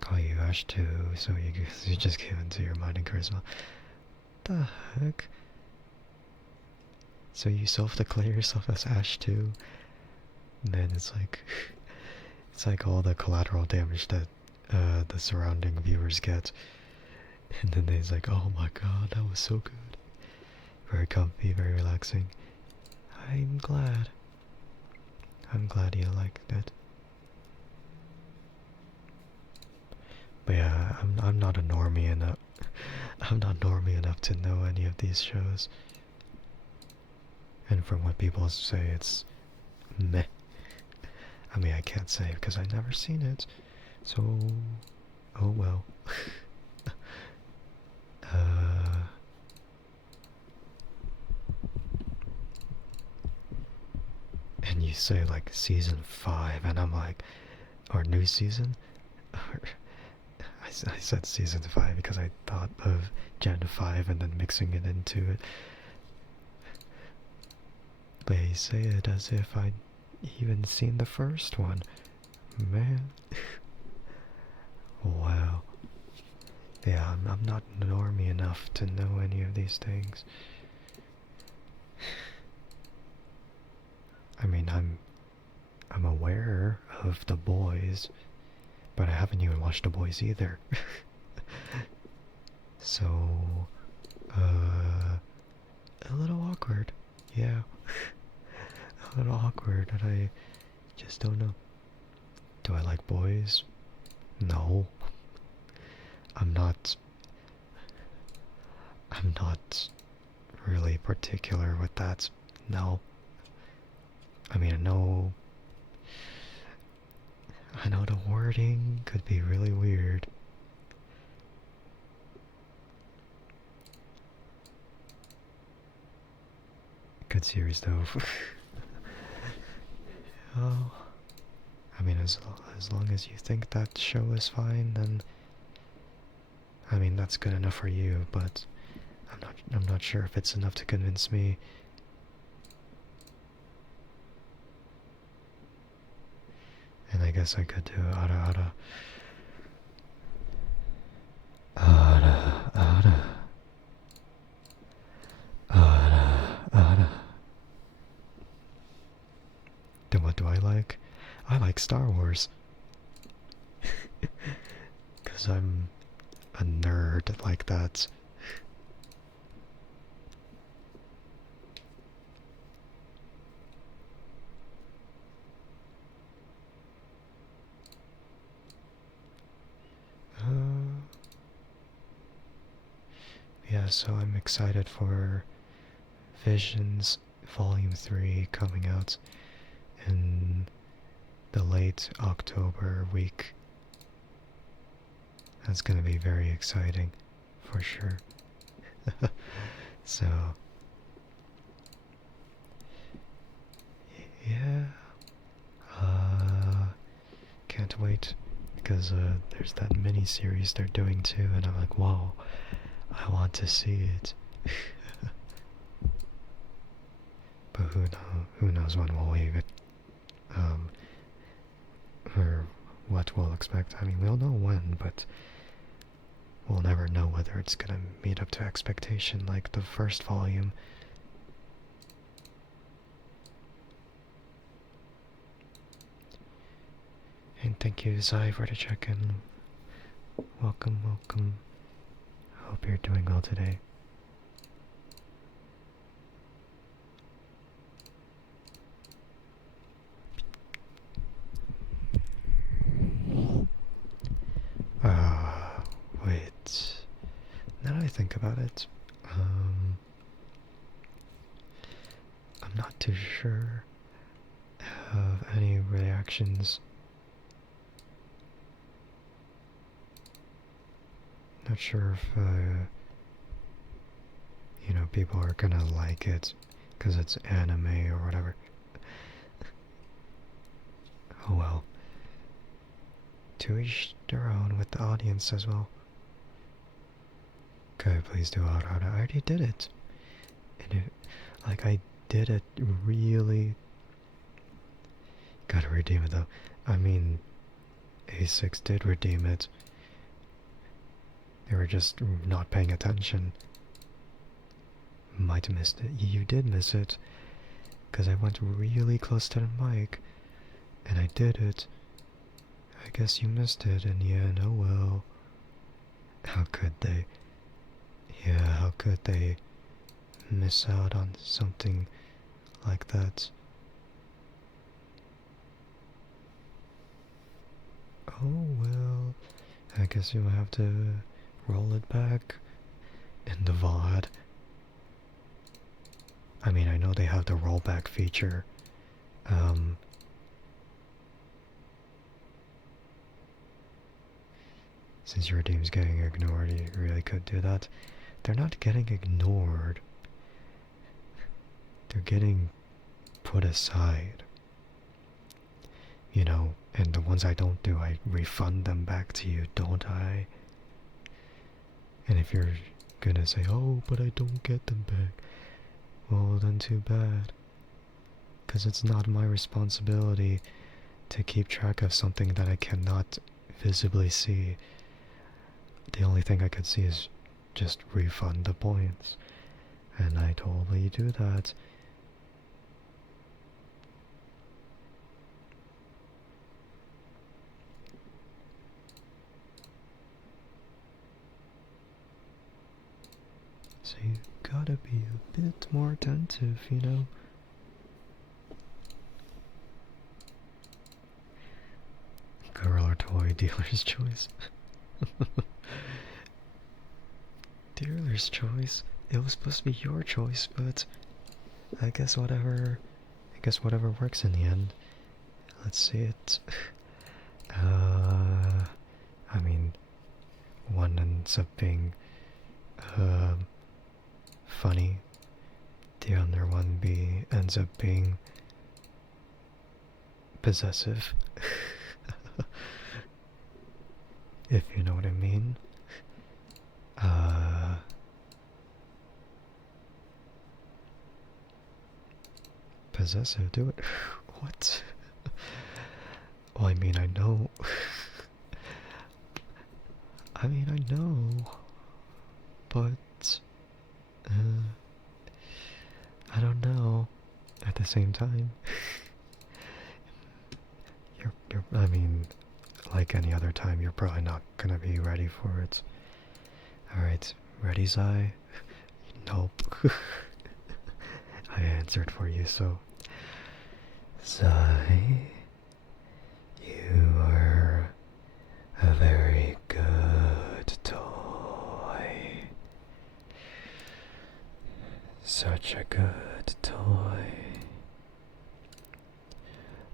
Call you Ash too, so you just came into your mind and charisma. The heck? So you self-declare yourself as Ash too? And then it's like all the collateral damage that the surrounding viewers get. And then it's like, oh my god, that was so good. Very comfy, very relaxing. I'm glad. I'm glad you liked it. But yeah, I'm not a normie enough. I'm not normie enough to know any of these shows. And from what people say, it's meh. I mean, I can't say because I've never seen it. So, oh well. uh, and you say like season 5, and I'm like, or new season? I said season 5 because I thought of Gen 5 and then mixing it into it. They say it as if I'd even seen the first one. Man. Wow. Yeah, I'm not normie enough to know any of these things. I mean, I'm aware of The Boys, but I haven't even watched The Boys either. So, a little awkward. Yeah. A little awkward that I just don't know. Do I like boys? No. I'm not really particular with that. No. I mean, I know the wording could be really weird. Good series though. Oh, I mean, as long as you think that show is fine, then I mean that's good enough for you. But I'm not sure if it's enough to convince me. And I guess I could do ara. Then what do I like? I like Star Wars. Because I'm a nerd like that. Yeah, so I'm excited for Visions Volume 3 coming out in the late October week. That's gonna be very exciting, for sure. So, yeah, can't wait, because there's that mini-series they're doing too, and I'm like, wow, I want to see it. But who knows when we'll even, or what we'll expect. I mean, we'll know when, but we'll never know whether it's gonna meet up to expectation like the first volume. And thank you, Zai, for the check-in. Welcome, welcome. I hope you're doing well today. Wait. Now that I think about it, I'm not too sure of any reactions. Not sure if, you know, people are gonna like it because it's anime or whatever. Oh well. To each their own with the audience as well. Okay, please do out. I already did it. And it, like, I did it really. Gotta redeem it though. I mean, A6 did redeem it. They were just not paying attention. Might have missed it. You did miss it. Because I went really close to the mic. And I did it. I guess you missed it, and yeah, no well. How could they? Yeah, how could they miss out on something like that? Oh well, I guess you'll have to roll it back in the VOD. I mean, I know they have the rollback feature, Since your team's getting ignored, you really could do that. They're not getting ignored. They're getting put aside. You know, and the ones I don't do, I refund them back to you, don't I? And if you're gonna say, oh, but I don't get them back, well, then too bad. Because it's not my responsibility to keep track of something that I cannot visibly see. The only thing I could see is just refund the points. And I totally do that. So you gotta be a bit more attentive, you know? Gorilla toy dealer's choice. Dealer's choice? It was supposed to be your choice, but I guess whatever works in the end. Let's see it. I mean, one ends up being funny. The other one ends up being possessive. If you know what I mean. Possessive, do it. What? Well, I mean, I know. I mean, I know. But, I don't know. At the same time. I mean, like any other time, you're probably not gonna be ready for it. Alright, ready, Zai? Nope. I answered for you, so... Zai, you are a very good toy. Such a good toy.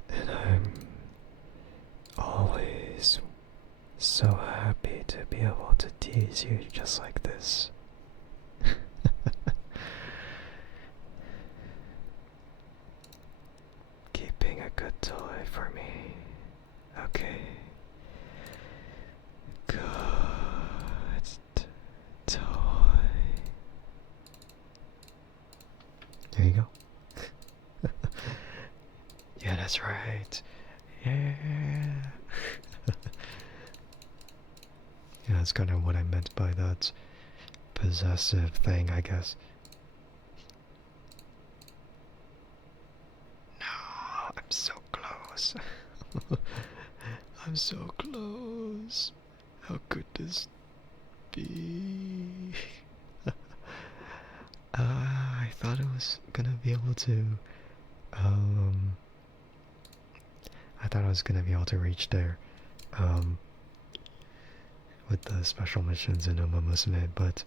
And I'm always so happy to be able to tease you just like this. Keep being a good toy for me, okay? Good toy. There you go. Yeah, that's right. Yeah. Yeah, that's kind of what I meant by that possessive thing, I guess. No, I'm so close. I'm so close. How could this be? I thought I was gonna be able to, I thought I was gonna be able to reach there, with the special missions in Umamusume, but,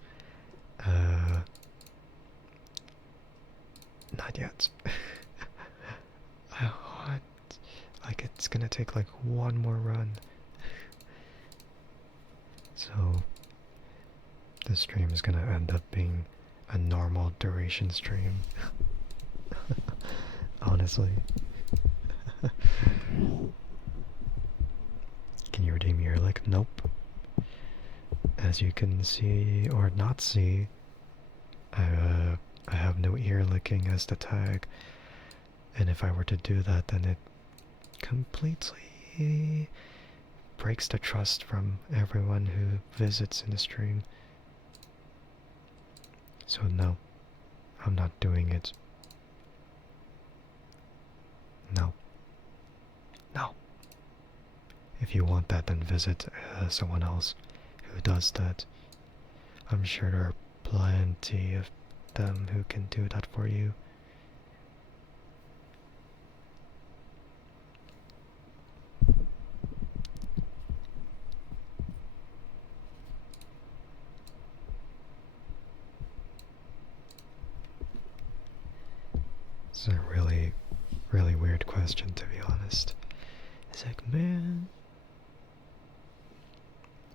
not yet. I want, like, it's gonna take like one more run. So, this stream is gonna end up being a normal duration stream. Honestly. Can you redeem your like? Nope. As you can see or not see, I have no ear licking as the tag, and if I were to do that, then it completely breaks the trust from everyone who visits in the stream. So no, I'm not doing it. No. No. If you want that, then visit someone else who does that. I'm sure there are plenty of them who can do that for you. It's a really, really weird question, to be honest. It's like, man,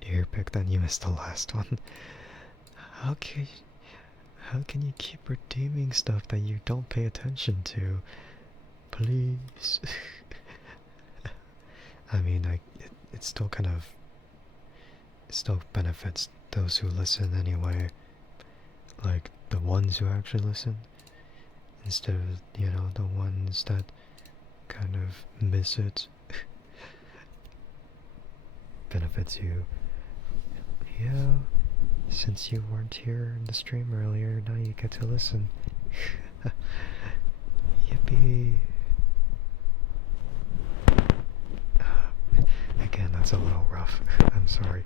earpick, then you missed the last one. How can how can you keep redeeming stuff that you don't pay attention to? Please. I mean, it still kind of, it still benefits those who listen anyway. Like the ones who actually listen, instead of, you know, the ones that kind of miss it. Benefits you. Yeah, since you weren't here in the stream earlier, now you get to listen. Yippee. Again, that's a little rough. I'm sorry.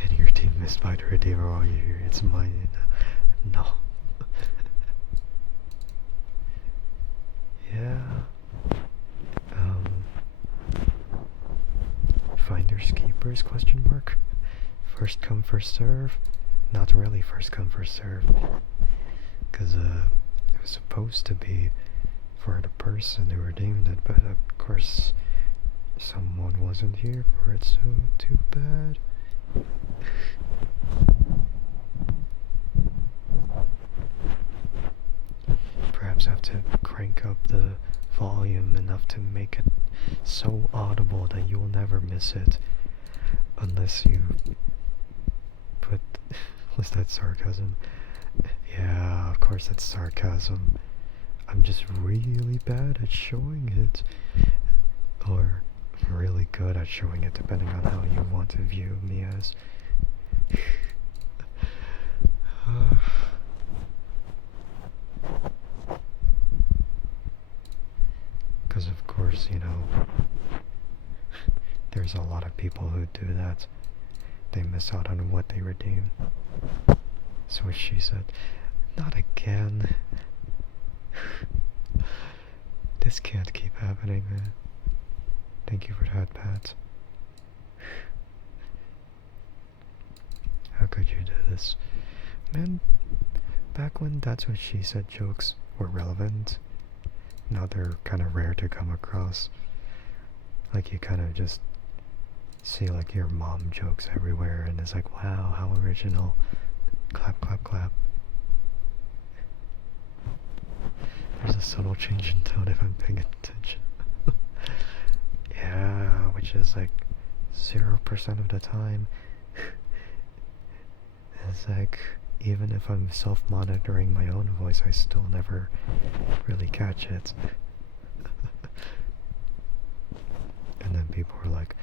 And your team missed by the Redeemer all year. It's mine. No. Yeah. Finders keepers, question mark? First come first serve? Not really first come first serve, because it was supposed to be for the person who redeemed it, but of course someone wasn't here for it, so too bad. Perhaps I have to crank up the volume enough to make it so audible that you'll never miss it, unless you put... was that sarcasm? Yeah, of course that's sarcasm. I'm just really bad at showing it, or really good at showing it, depending on how you want to view me as. Because of course, you know, there's a lot of people who do that. They miss out on what they redeem. So what she said, not again. This can't keep happening, man. Thank you for that, Pat. How could you do this? Man, back when That's What She Said jokes were relevant, now they're kind of rare to come across. Like, you kind of just see like your mom jokes everywhere and it's like, wow, how original. Clap, clap, clap. There's a subtle change in tone if I'm paying attention. Yeah, which is like 0% of the time. It's like, even if I'm self-monitoring my own voice, I still never really catch it. And then people are like,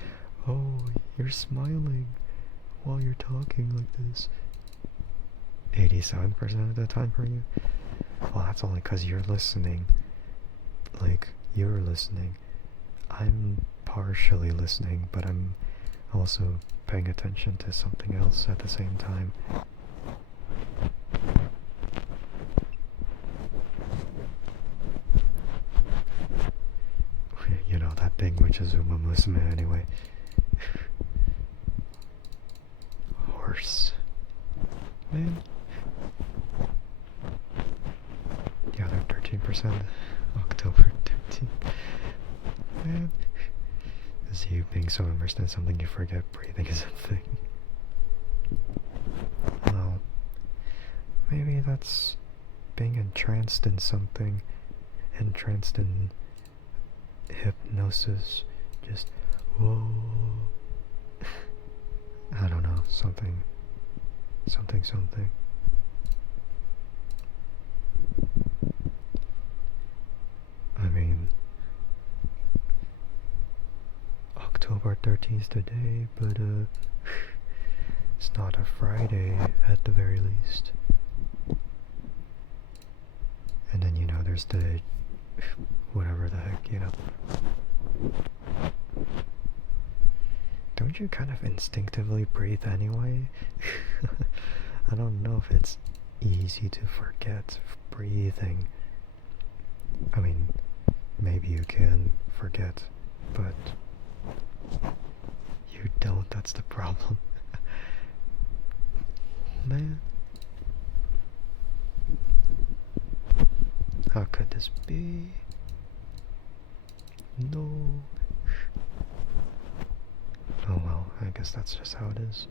oh, you're smiling while you're talking like this. 87% of the time for you? Well, that's only because you're listening. Like, you're listening. I'm partially listening, but I'm also paying attention to something else at the same time. You know, that thing which is Umamusume anyway. Horse. Man. The other 13%. October 13th. Man. Is you being so immersed in something you forget breathing is a thing. Well, maybe that's being entranced in something. Entranced in hypnosis. Just, whoa. I don't know, something. I mean, October 13th today, but it's not a Friday at the very least. And then, you know, there's the whatever the heck, you know. Don't you kind of instinctively breathe anyway? I don't know if it's easy to forget breathing. I mean, maybe you can forget, but you don't, that's the problem. Man. How could this be? No. because that's just how it is.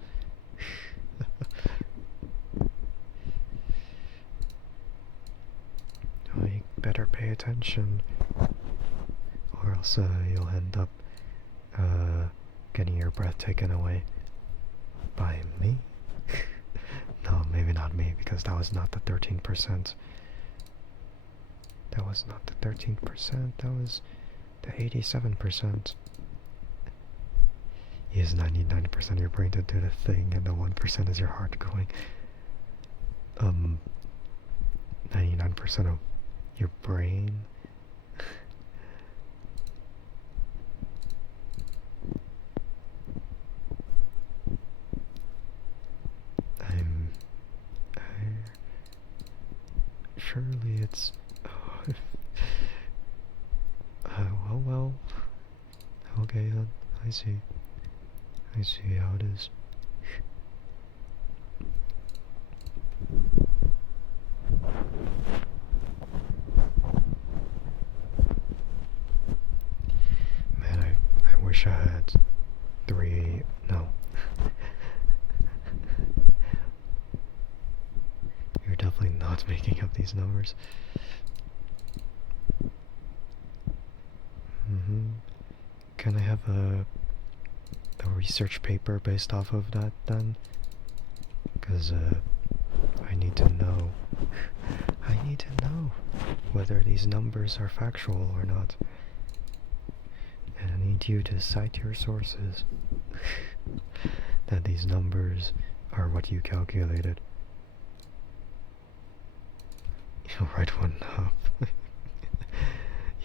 Oh, you better pay attention, or else you'll end up getting your breath taken away by me. No, maybe not me, because that was not the 13%. That was not the 13%, that was the 87%. Use 99% of your brain to do the thing, and the 1% is your heart going. 99% of your brain. Surely it's... well. Okay then, I see how it is. Man, I wish I had 3... no. You're definitely not making up these numbers. Can I have a research paper based off of that then? Because I need to know. I need to know whether these numbers are factual or not. And I need you to cite your sources that these numbers are what you calculated. You'll write one up.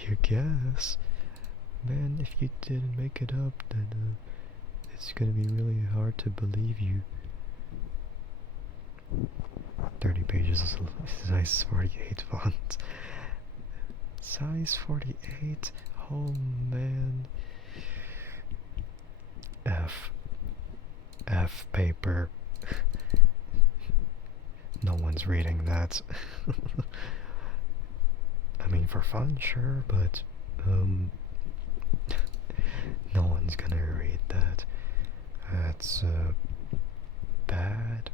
You guess. Man, if you didn't make it up, then it's gonna be really hard to believe you. 30 pages is size 48 font. Size 48? Oh man. F paper. No one's reading that. I mean, for fun, sure, but no one's gonna read that. That's bad.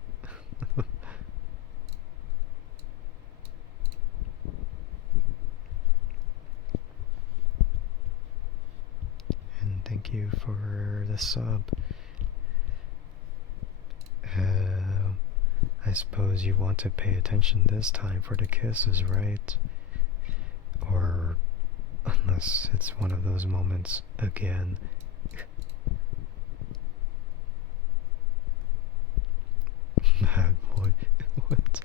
And thank you for the sub. I suppose you want to pay attention this time for the kisses, right? Or unless it's one of those moments again. Bad boy. What?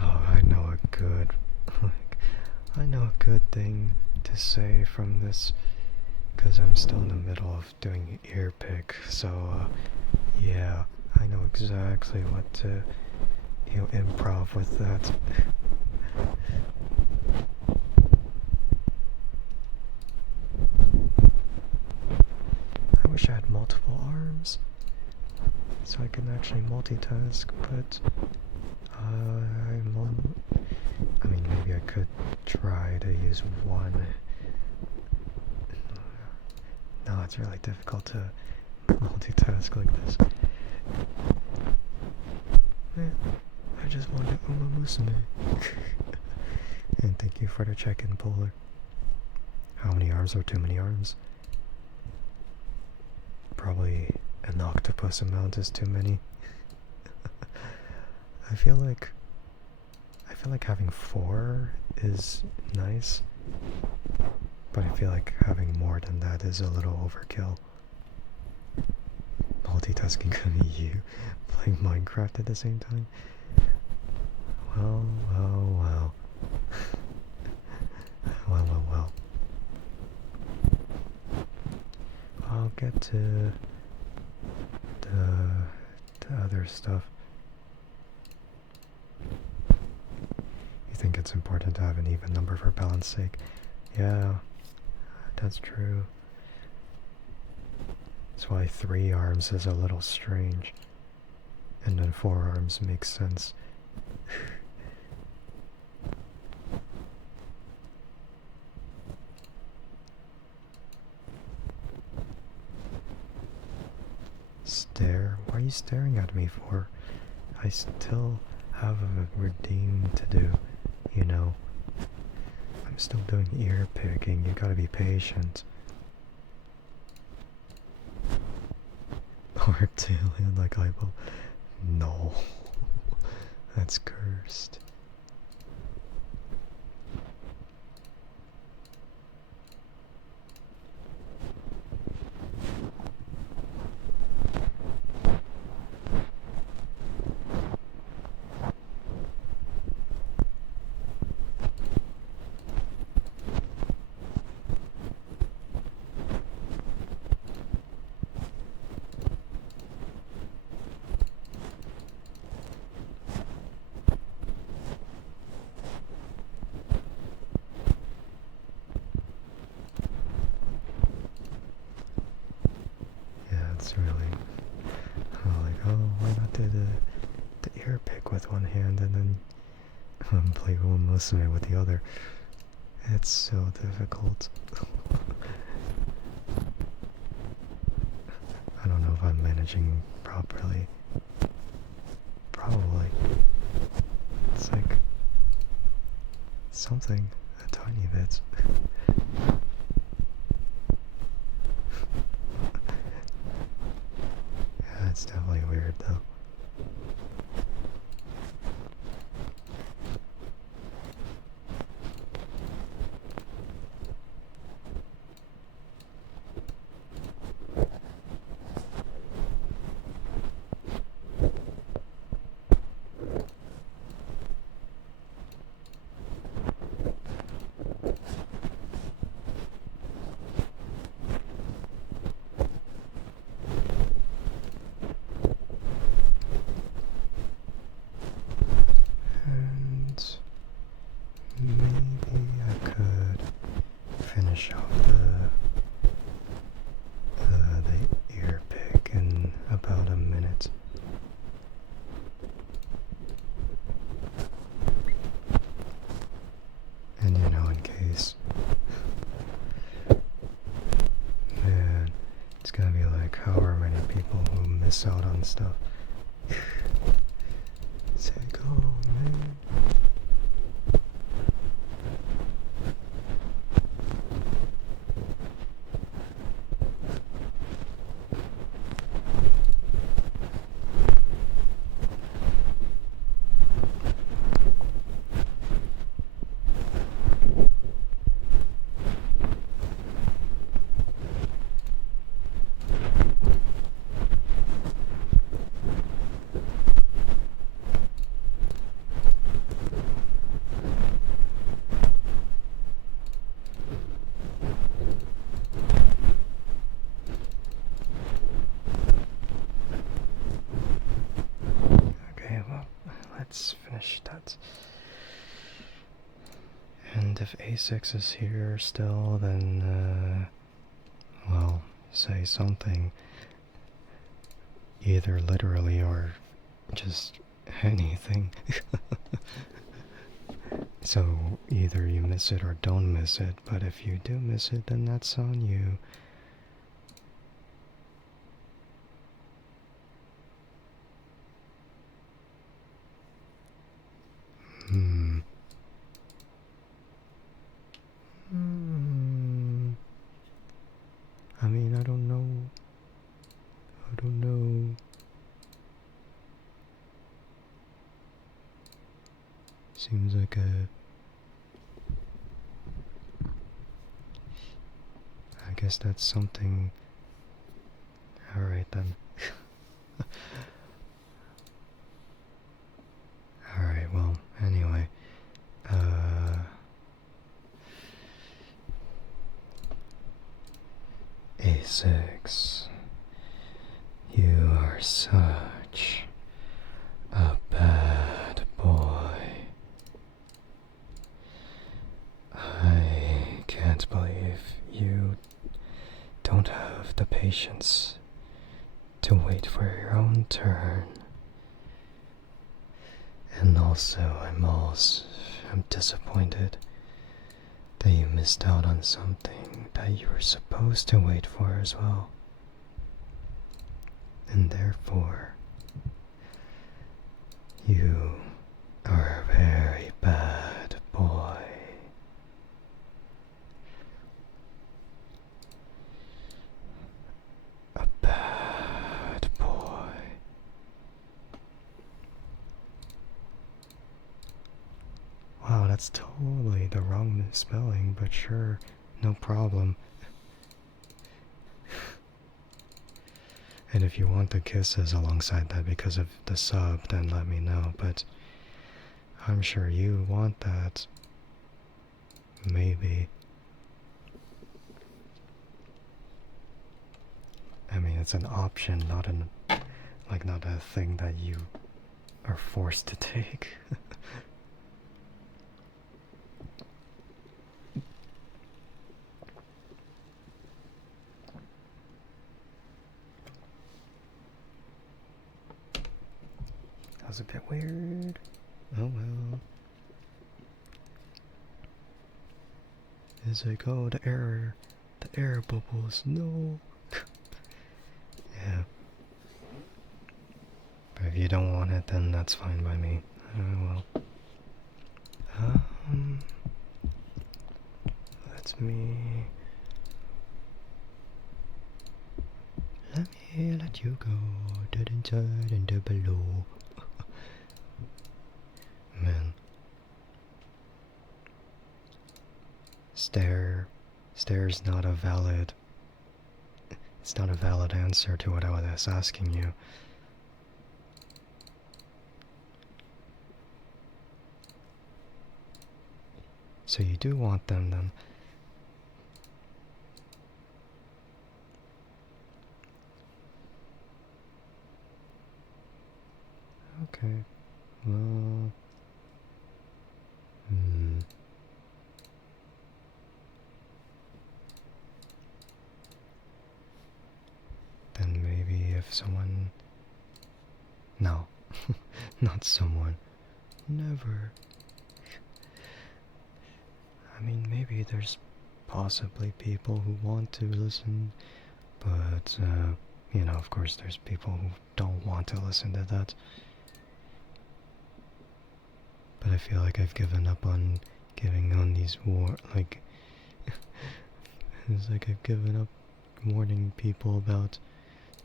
Oh, I know a good... I know a good thing to say from this, because I'm still in the middle of doing ear pick, so yeah, I know exactly what to, improv with that. I wish I had multiple arms, so I can actually multitask, but I mean, maybe I could try to use one. No, it's really difficult to multitask like this. Man, I just wanted Umamusume. And thank you for the check-in, Polar. How many arms are too many arms? Probably an octopus amount is too many. I feel like having 4 is nice, but I feel like having more than that is a little overkill. Multitasking could be you playing Minecraft at the same time. Well. Well. I'll get to the other stuff. You think it's important to have an even number for balance sake? Yeah, that's true. That's why 3 arms is a little strange, and then 4 arms makes sense. stare? What are you staring at me for? I still have a redeem to do, you know. I'm still doing ear picking, you gotta be patient. Artalian like eyeball. No. That's cursed. It's really like, oh, why not do the ear pick with one hand and then play Umamusume with the other? It's so difficult. I don't know if I'm managing properly. Probably. It's like something, a tiny bit. It's definitely weird though. Maybe I could finish off the ear pick in about a minute. And you know, in case, man, it's gonna be like however many people who miss out on stuff. Say go, man. Let's finish that. And if A6 is here still, then, well, say something. Either literally or just anything. So either you miss it or don't miss it, but if you do miss it, then that's on you. I mean, I don't know. Seems like I guess that's something. Alright then. Alright, well, anyway. A6. You are such a bad boy. I can't believe you don't have the patience to wait for your own turn. And also, I'm disappointed that you missed out on something that you were supposed to wait for as well. And therefore, you are a very bad boy. A bad boy. Wow, that's totally the wrong spelling, but sure, no problem. And if you want the kisses alongside that because of the sub, then let me know, but I'm sure you want that. Maybe. I mean, it's an option, not not a thing that you are forced to take. That was a bit weird. Oh well. Is it go the air bubbles? No. Yeah. But if you don't want it, then that's fine by me. Well. Let me let you go to the inside and the below. Man. Stare's not a valid. It's not a valid answer to what I was asking you. So you do want them then? Okay. Well. Then maybe if someone... No. Not someone. Never. I mean, maybe there's possibly people who want to listen, but, you know, of course there's people who don't want to listen to that. But I feel like I've given up on giving on these it's like I've given up warning people about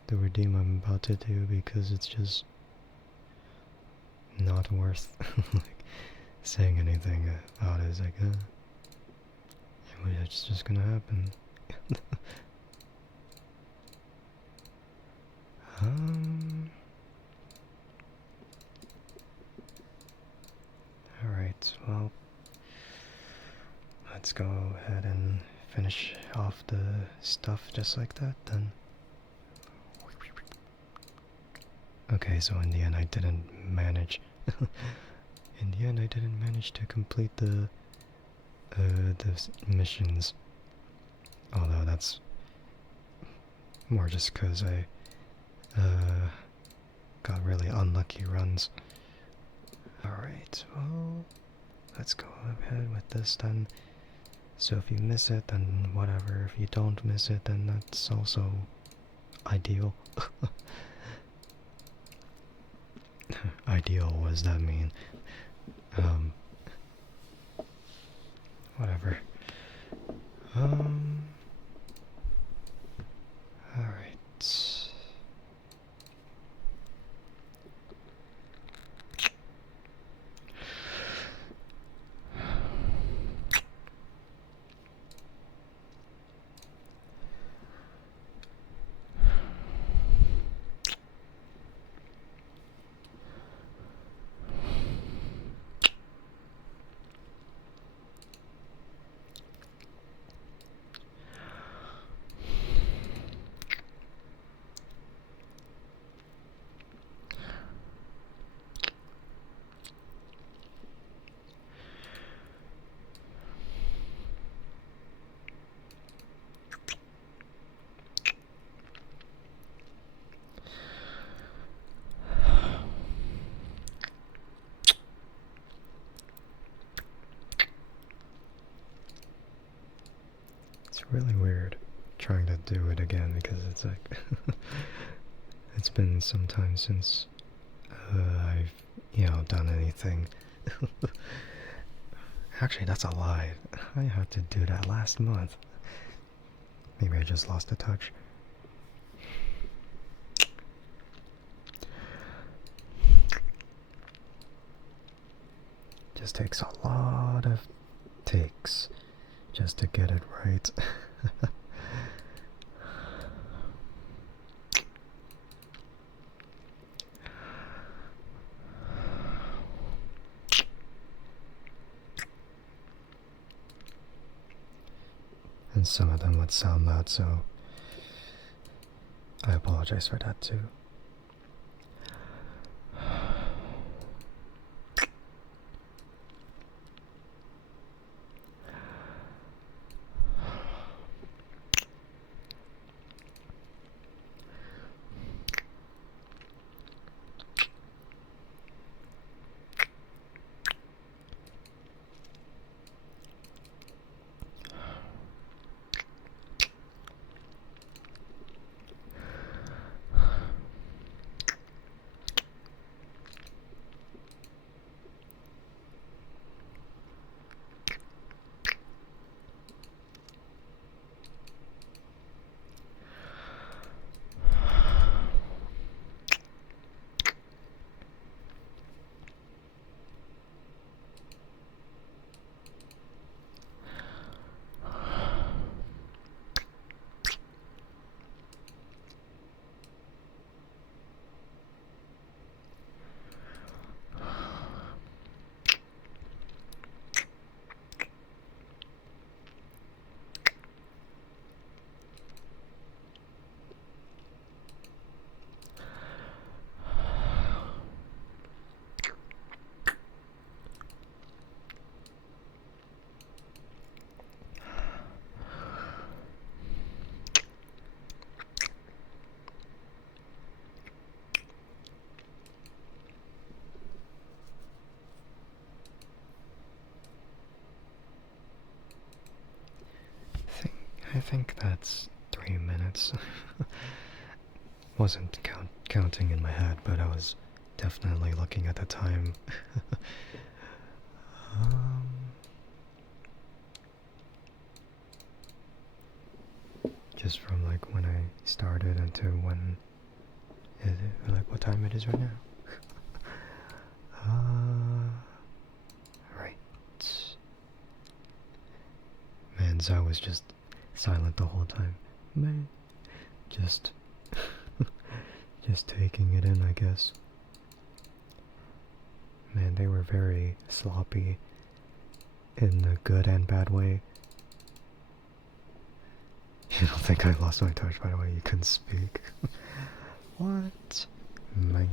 the redeem I'm about to do because it's just not worth like saying anything about it. It's like, it's just gonna happen. Alright, well, let's go ahead and finish off the stuff just like that then. Okay, so in the end I didn't manage to complete the missions. Although that's more just because I got really unlucky runs. Alright, well, let's go ahead with this then. So if you miss it, then whatever. If you don't miss it, then that's also ideal. Ideal, what does that mean? Whatever. Alright. It's really weird trying to do it again because it's like It's been some time since I've, done anything. Actually, that's a lie. I had to do that last month. Maybe I just lost the touch. Just takes a lot of takes just to get it right. And some of them would sound loud, so I apologize for that too. I think that's 3 minutes. Wasn't counting in my head, but I was definitely looking at the time. um, just from like when I started until when like what time it is right now. Right. Man, I was just silent the whole time. Man, just taking it in, I guess. Man, they were very sloppy in the good and bad way. You don't think I lost my touch, by the way? You couldn't speak. What? Man.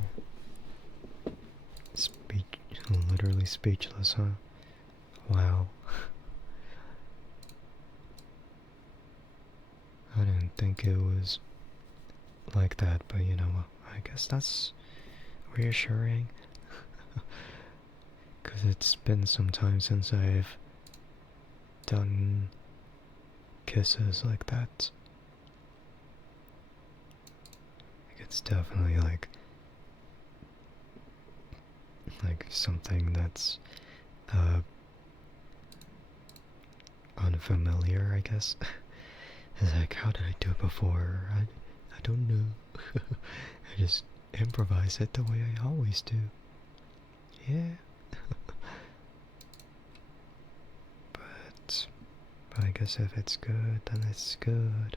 Literally speechless, huh? Wow. I didn't think it was like that, but I guess that's reassuring. Because it's been some time since I've done kisses like that. It's definitely like something that's unfamiliar, I guess. It's like, how did I do it before? I don't know. I just improvise it the way I always do. Yeah. but I guess if it's good, then it's good.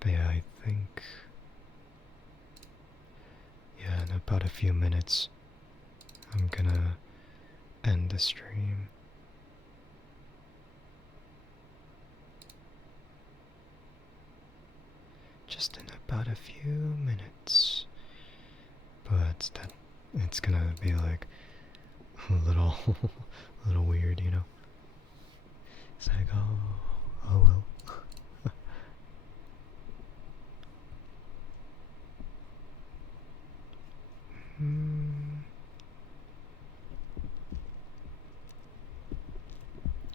But yeah, I think, yeah, in about a few minutes, I'm gonna end the stream. Just in about a few minutes. But it's gonna be like a little, a little weird, It's like, oh well.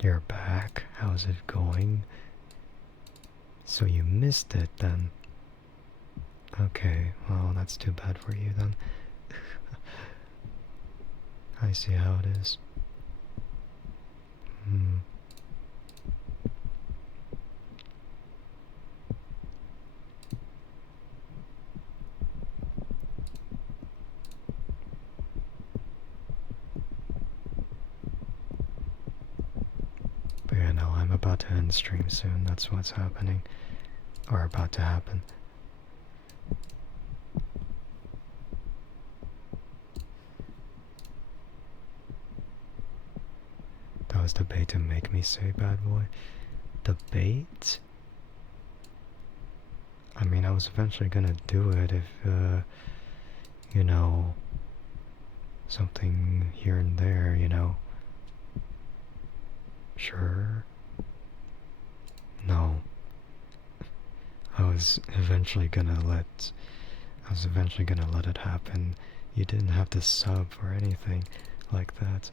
You're back. How's it going? So you missed it then. Okay, well, that's too bad for you then. I see how it is. Hmm. But yeah, no, I'm about to end stream soon. That's what's happening. Or about to happen. That was the bait to make me say bad boy. The bait? I mean, I was eventually gonna do it if, you know, something here and there, you know. Sure. No. I was eventually gonna let it happen. You didn't have to sub or anything like that.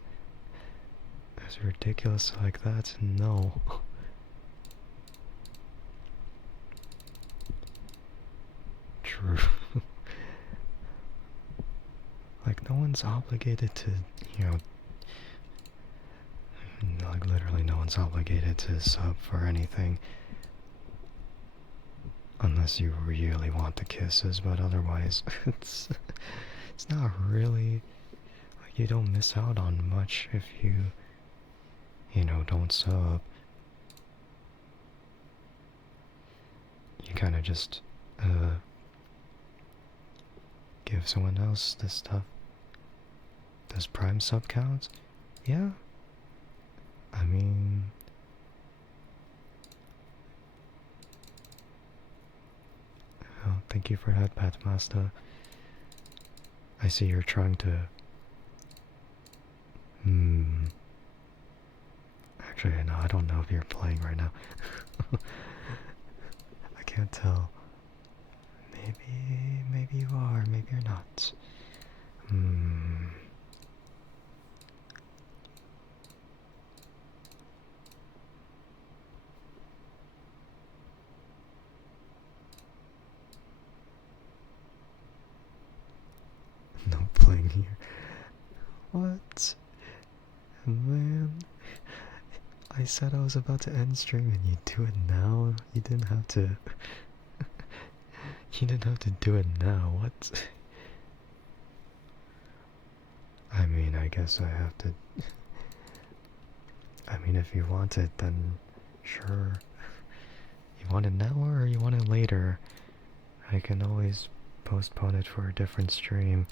As ridiculous like that? No. True. Like, no one's obligated to, you know, like, literally no one's obligated to sub for anything. Unless you really want the kisses, but otherwise, it's not really, like, you don't miss out on much if you know, don't sub. You kinda just, give someone else this stuff. Does Prime sub count? Yeah. I mean... Oh, thank you for that, Pathmaster. I see you're trying to... Actually, no, I don't know if you're playing right now. I can't tell. Maybe you are, maybe you're not. No playing here. What? Man. I said I was about to end stream and you do it now? You didn't have to... You didn't have to do it now, what? I mean, I guess I have to... I mean, if you want it, then sure. You want it now or you want it later? I can always postpone it for a different stream.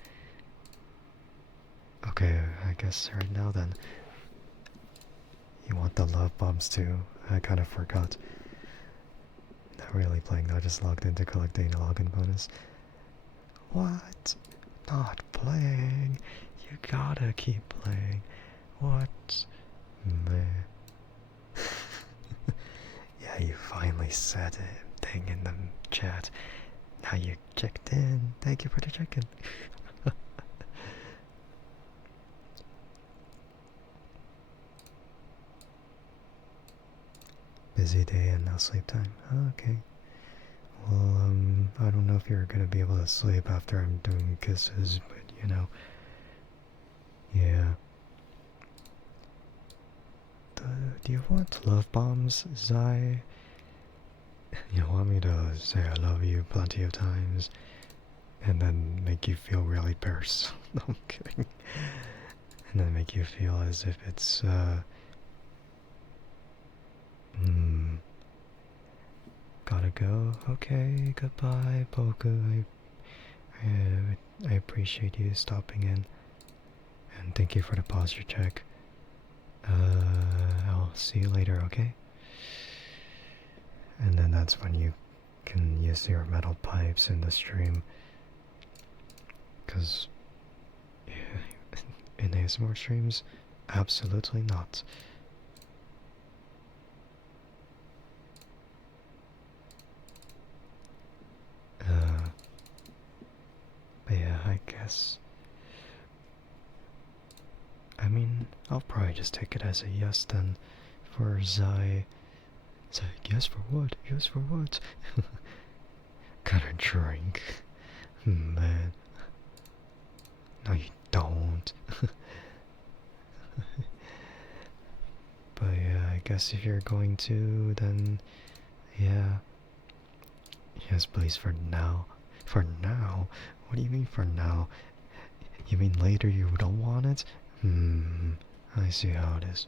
Okay, I guess right now then. You want the love bombs too? I kind of forgot. Not really playing though, just logged in to collect a login bonus. What? Not playing? You gotta keep playing. What? Man. Yeah, you finally said it. Thing in the chat. Now you checked in. Thank you for the check-in. Busy day and no sleep time. Okay. Well, I don't know if you're gonna be able to sleep after I'm doing kisses, but you know. Yeah. Do you want love bombs, Zai? You want me to say I love you plenty of times and then make you feel really personal? No, I'm kidding. And then make you feel as if it's, gotta go. Okay, goodbye, Boku. I appreciate you stopping in. And thank you for the posture check. I'll see you later, okay? And then that's when you can use your metal pipes in the stream. Because in ASMR streams, absolutely not. But yeah, I guess. I mean, I'll probably just take it as a yes then for Zai. It's like, yes for what? Yes for what? Gotta drink. Man. No, you don't. But yeah, I guess if you're going to, then yeah. Yes, please, for now. For now? What do you mean for now? You mean later you don't want it? I see how it is.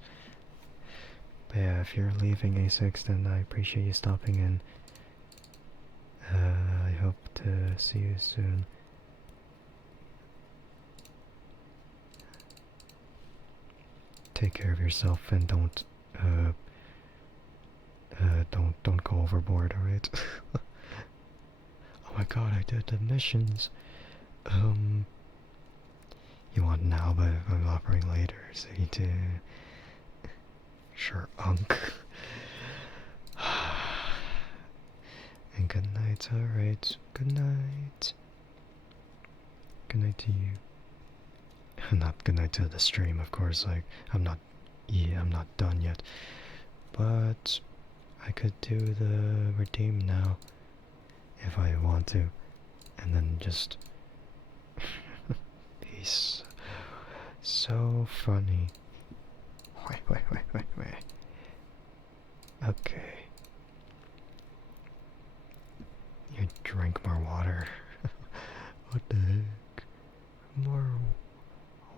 But yeah, if you're leaving A6, then I appreciate you stopping in. I hope to see you soon. Take care of yourself and don't go overboard, alright? Oh my god, I did the missions. You want now, but I'm offering later, so you do. Sure, Unk. And good night, alright. Good night. Good night to you. Not good night to the stream, of course. Like, I'm not done yet. But I could do the redeem now if I want to, and then just be so funny. Wait. Okay. You drink more water. What the heck? More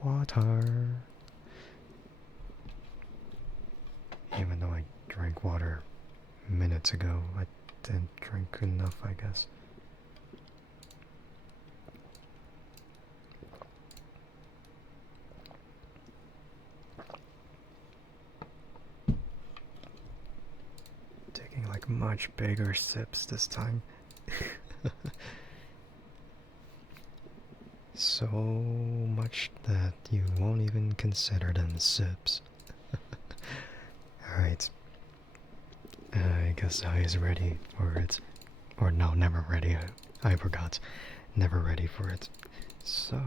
water. Even though I drank water minutes ago, I didn't drink enough, I guess. Taking like much bigger sips this time. So much that you won't even consider them sips. Alright. I guess I is ready for it. Or no, never ready. I forgot. Never ready for it. So...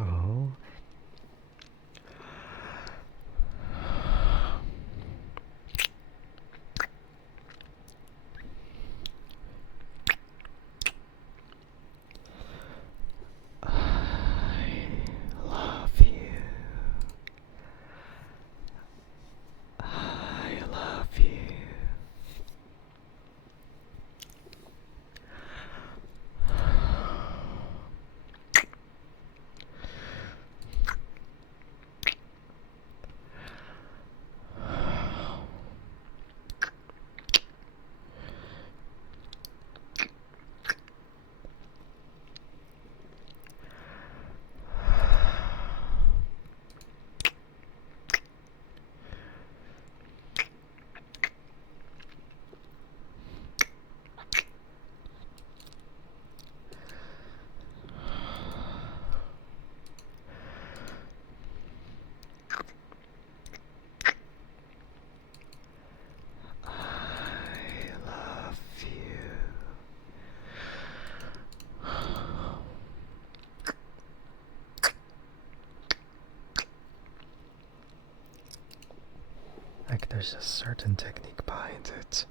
like there's a certain technique behind it,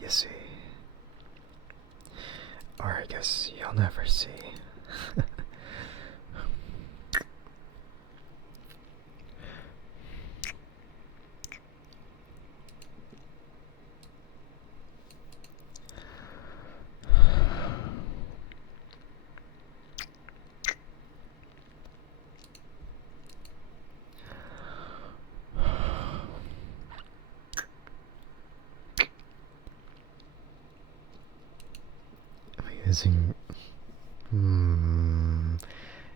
you see. Or I guess you'll never see. Using...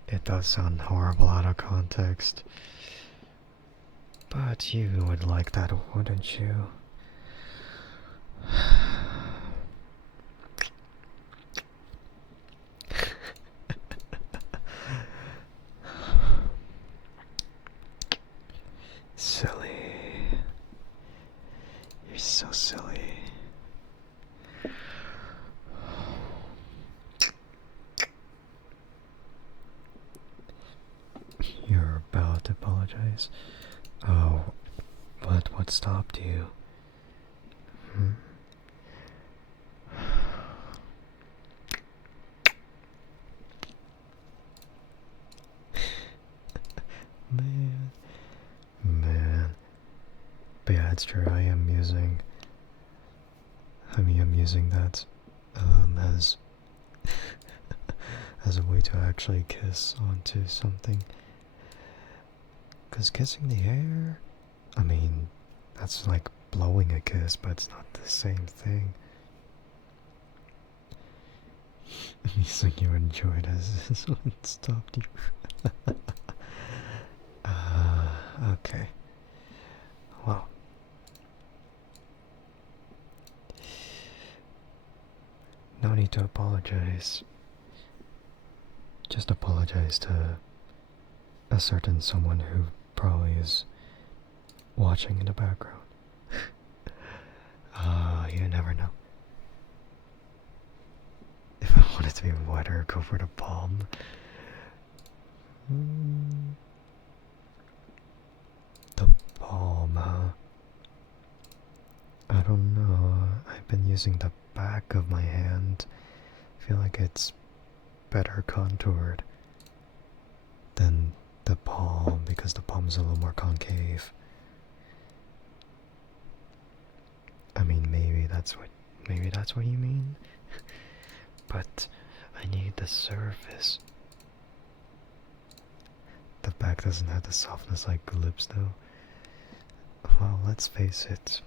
it does sound horrible out of context. But you would like that, wouldn't you? Silly. You're so silly. You're about to apologize. Oh, but what stopped you? that's true. I'm using that as as a way to actually kiss onto something. Cause kissing the air, I mean, that's like blowing a kiss, but it's not the same thing. You think you enjoyed as someone stopped you. Okay. Well. No need to apologize. Just apologize to a certain someone who probably is watching in the background. You never know. If I want it to be wetter, go for the palm. The palm, huh? I don't know. I've been using the back of my hand. I feel like it's better contoured than the palm because the palm is a little more concave. I mean, maybe that's what you mean. But I need the surface. The back doesn't have the softness like lips though. Well, let's face it.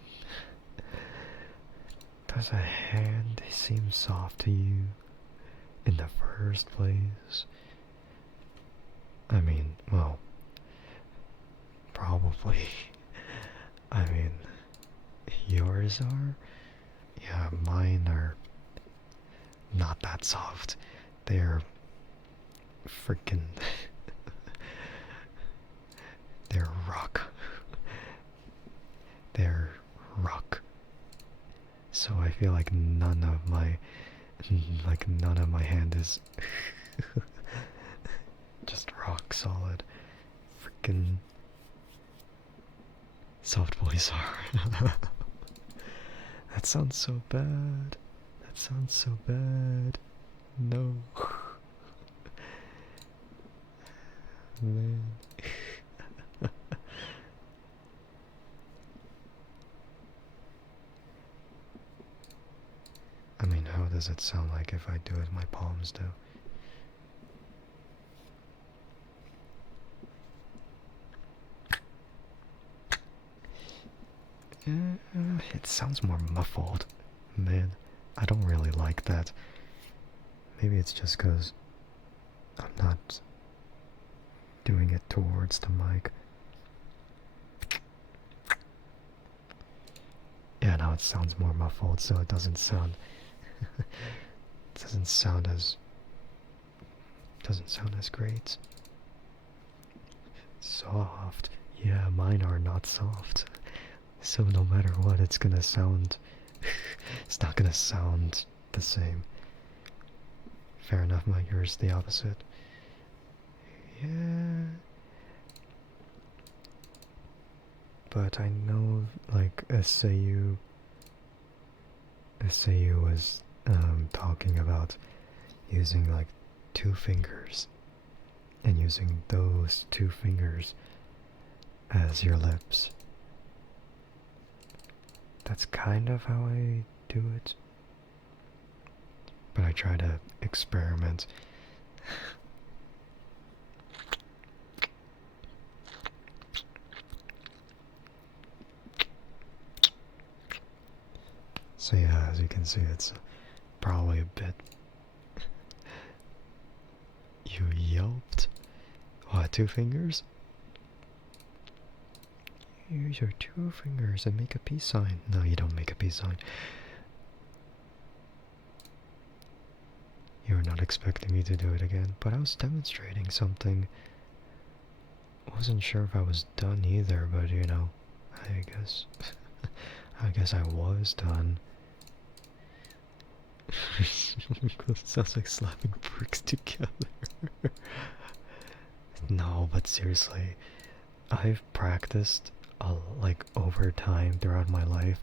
Does a hand seem soft to you in the first place? I mean, well, probably. I mean, yours are? Yeah, mine are not that soft. They're freaking. They're rock. They're rock. So I feel like none of my hand is just rock solid. Freaking soft boys are. That sounds so bad. That sounds so bad. No. Man. I mean, how does it sound like if I do it with my palms, though? It sounds more muffled. Man, I don't really like that. Maybe it's just because I'm not doing it towards the mic. Yeah, now it sounds more muffled, so it doesn't sound doesn't sound as great. Soft. Yeah, mine are not soft. So no matter what, it's gonna sound it's not gonna sound the same. Fair enough, my yours the opposite. Yeah. But I know, like, SAU was talking about using like 2 fingers and using those 2 fingers as your lips. That's kind of how I do it, but I try to experiment. So yeah, as you can see, it's probably a bit. You yelped? What, 2 fingers? Use your 2 fingers and make a peace sign. No, you don't make a peace sign. You were not expecting me to do it again, but I was demonstrating something. Wasn't sure if I was done either, but you know, I guess I was done. Sounds like slapping bricks together. No, but seriously, I've practiced like over time throughout my life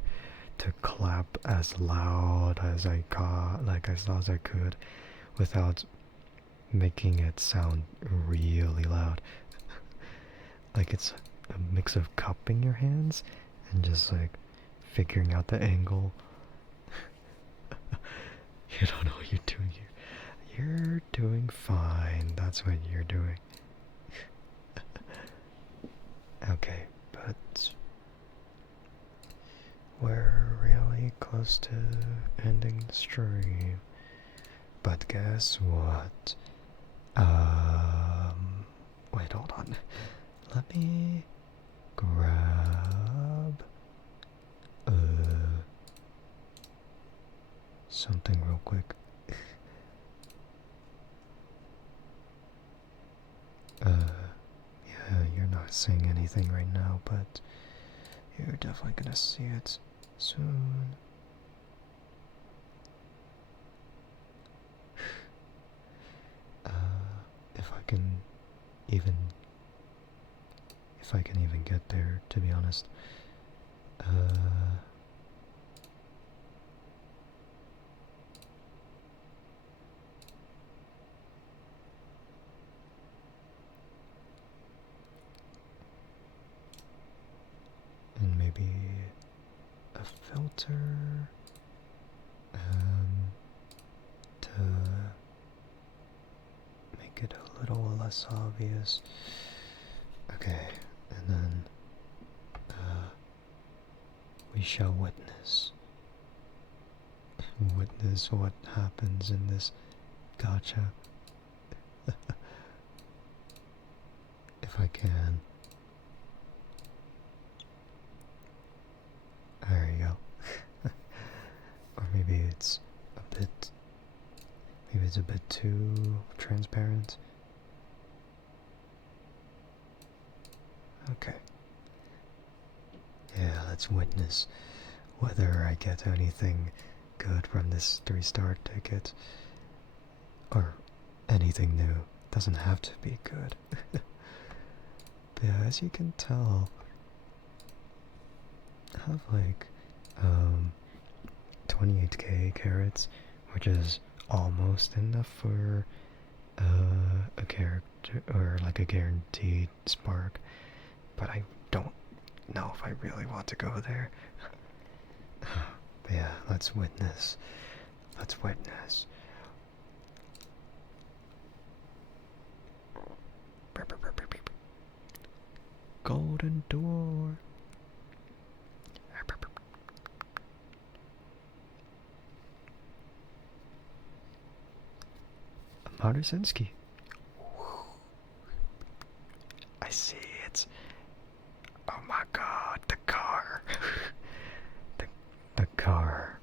to clap as loud as I got, like as loud as I could, without making it sound really loud. Like it's a mix of cupping your hands and just like figuring out the angle. You don't know what you're doing here. You're doing fine. That's what you're doing. Okay, but we're really close to ending the stream. But guess what? Wait, hold on. Let me grab something real quick. Yeah, you're not seeing anything right now, but you're definitely gonna see it soon. If I can even, get there, to be honest. And maybe a filter to make it a little less obvious. Okay, and then we shall witness what happens in this gacha. If I can. There you go. Or maybe it's a bit too transparent. Okay. Yeah, let's witness whether I get anything good from this 3-star ticket. Or anything new. Doesn't have to be good. But yeah, as you can tell, I have like 28k carrots, which is almost enough for a character, or like a guaranteed spark, but I don't know if I really want to go there. But yeah, let's witness. Let's witness. Golden door. Marusinski. I see it. Oh my god, the car. the car.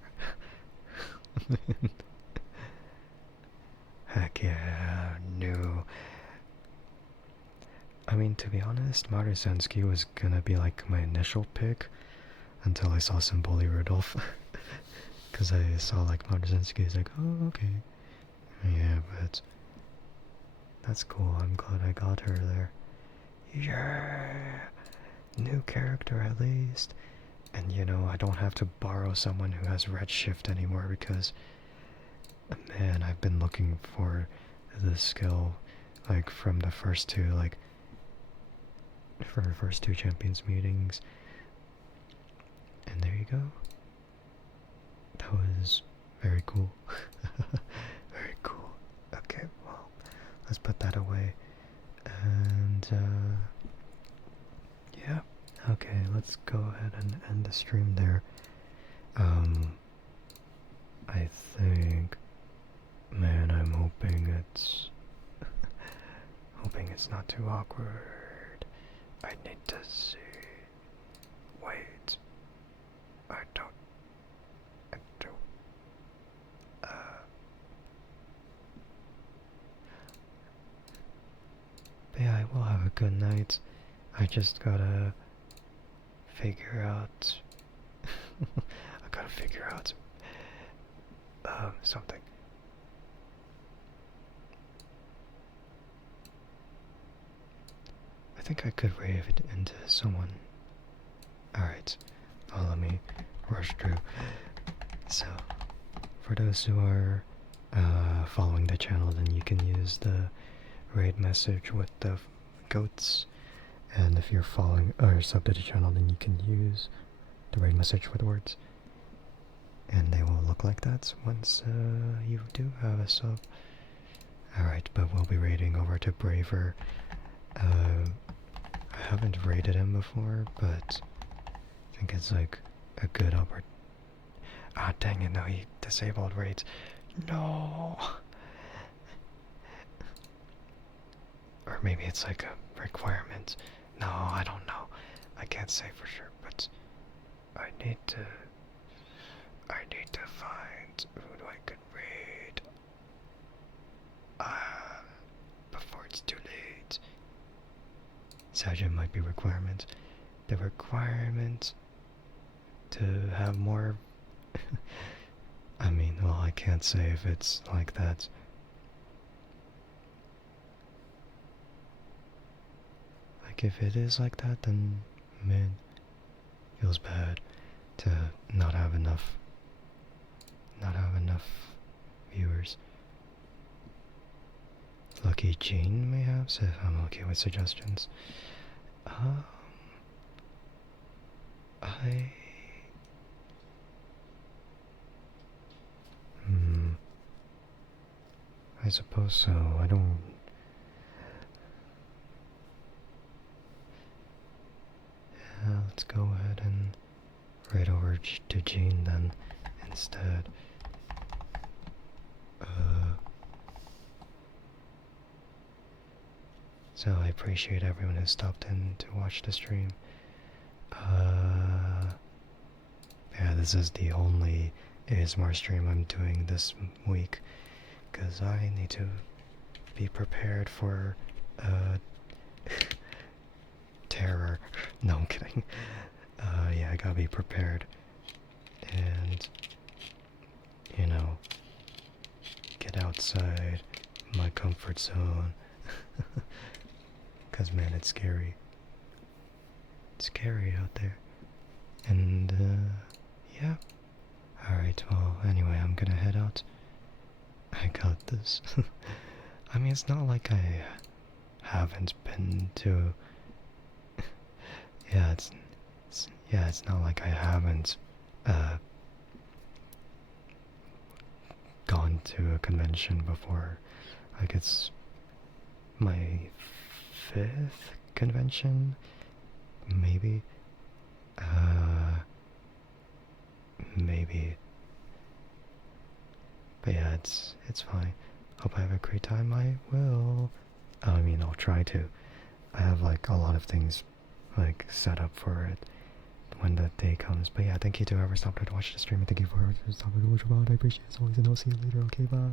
Heck yeah, new. I mean, to be honest, Marusinski was gonna be like my initial pick until I saw Symboli Rudolph. Because I saw like Marusinski, is like, oh, okay. Yeah, but that's cool. I'm glad I got her there. Yeah! New character at least. And you know, I don't have to borrow someone who has Redshift anymore because, man, I've been looking for this skill, like, from the first two, like, for the first 2 champions meetings. And there you go. That was very cool. Very cool. Okay, well, let's put that away. And, yeah. Okay, let's go ahead and end the stream there. I think, man, I'm hoping it's not too awkward. I need to see. Wait. I do. But yeah, I will have a good night. I just gotta figure out. I gotta figure out something. I think I could rave it into someone. Alright, let me rush through. So, for those who are following the channel, then you can use the raid message with the goats. And if you're following or sub to the channel, then you can use the right message with words. And they will look like that once you do have a sub. Alright, but we'll be raiding over to Braver. I haven't raided him before, but I think it's like a good opportunity. Ah, dang it, no, he disabled raids. No! Or maybe it's like a requirement. No, I don't know. I can't say for sure, but I need to find who I could raid. Before it's too late. Sajin might be requirement. The requirement to have more. I mean, well, I can't say if it's like that. Like, if it is like that, then, man, feels bad to not have enough viewers. Lucky Jean may have, so I'm okay with suggestions. I suppose so. I don't. Yeah, let's go ahead and right over to Jean then instead. So I appreciate everyone who stopped in to watch the stream. Yeah, this is the only ASMR stream I'm doing this week, because I need to be prepared for, terror. No, I'm kidding. Yeah, I gotta be prepared. And, you know, get outside my comfort zone. Because, man, it's scary. It's scary out there. And, yeah. Alright, well, anyway, I'm gonna head out. I got this. I mean, it's not like I haven't been to... yeah, it's not like I haven't, gone to a convention before. Like, it's my 5th convention, maybe. Maybe. But yeah, it's fine. Hope I have a great time. I will. I mean, I'll try to. I have like a lot of things like set up for it when the day comes. But yeah, thank you to whoever stopped by to watch the stream, and thank you for whoever stopped by to watch about. I appreciate it as always, and I'll see you later. Okay, bye.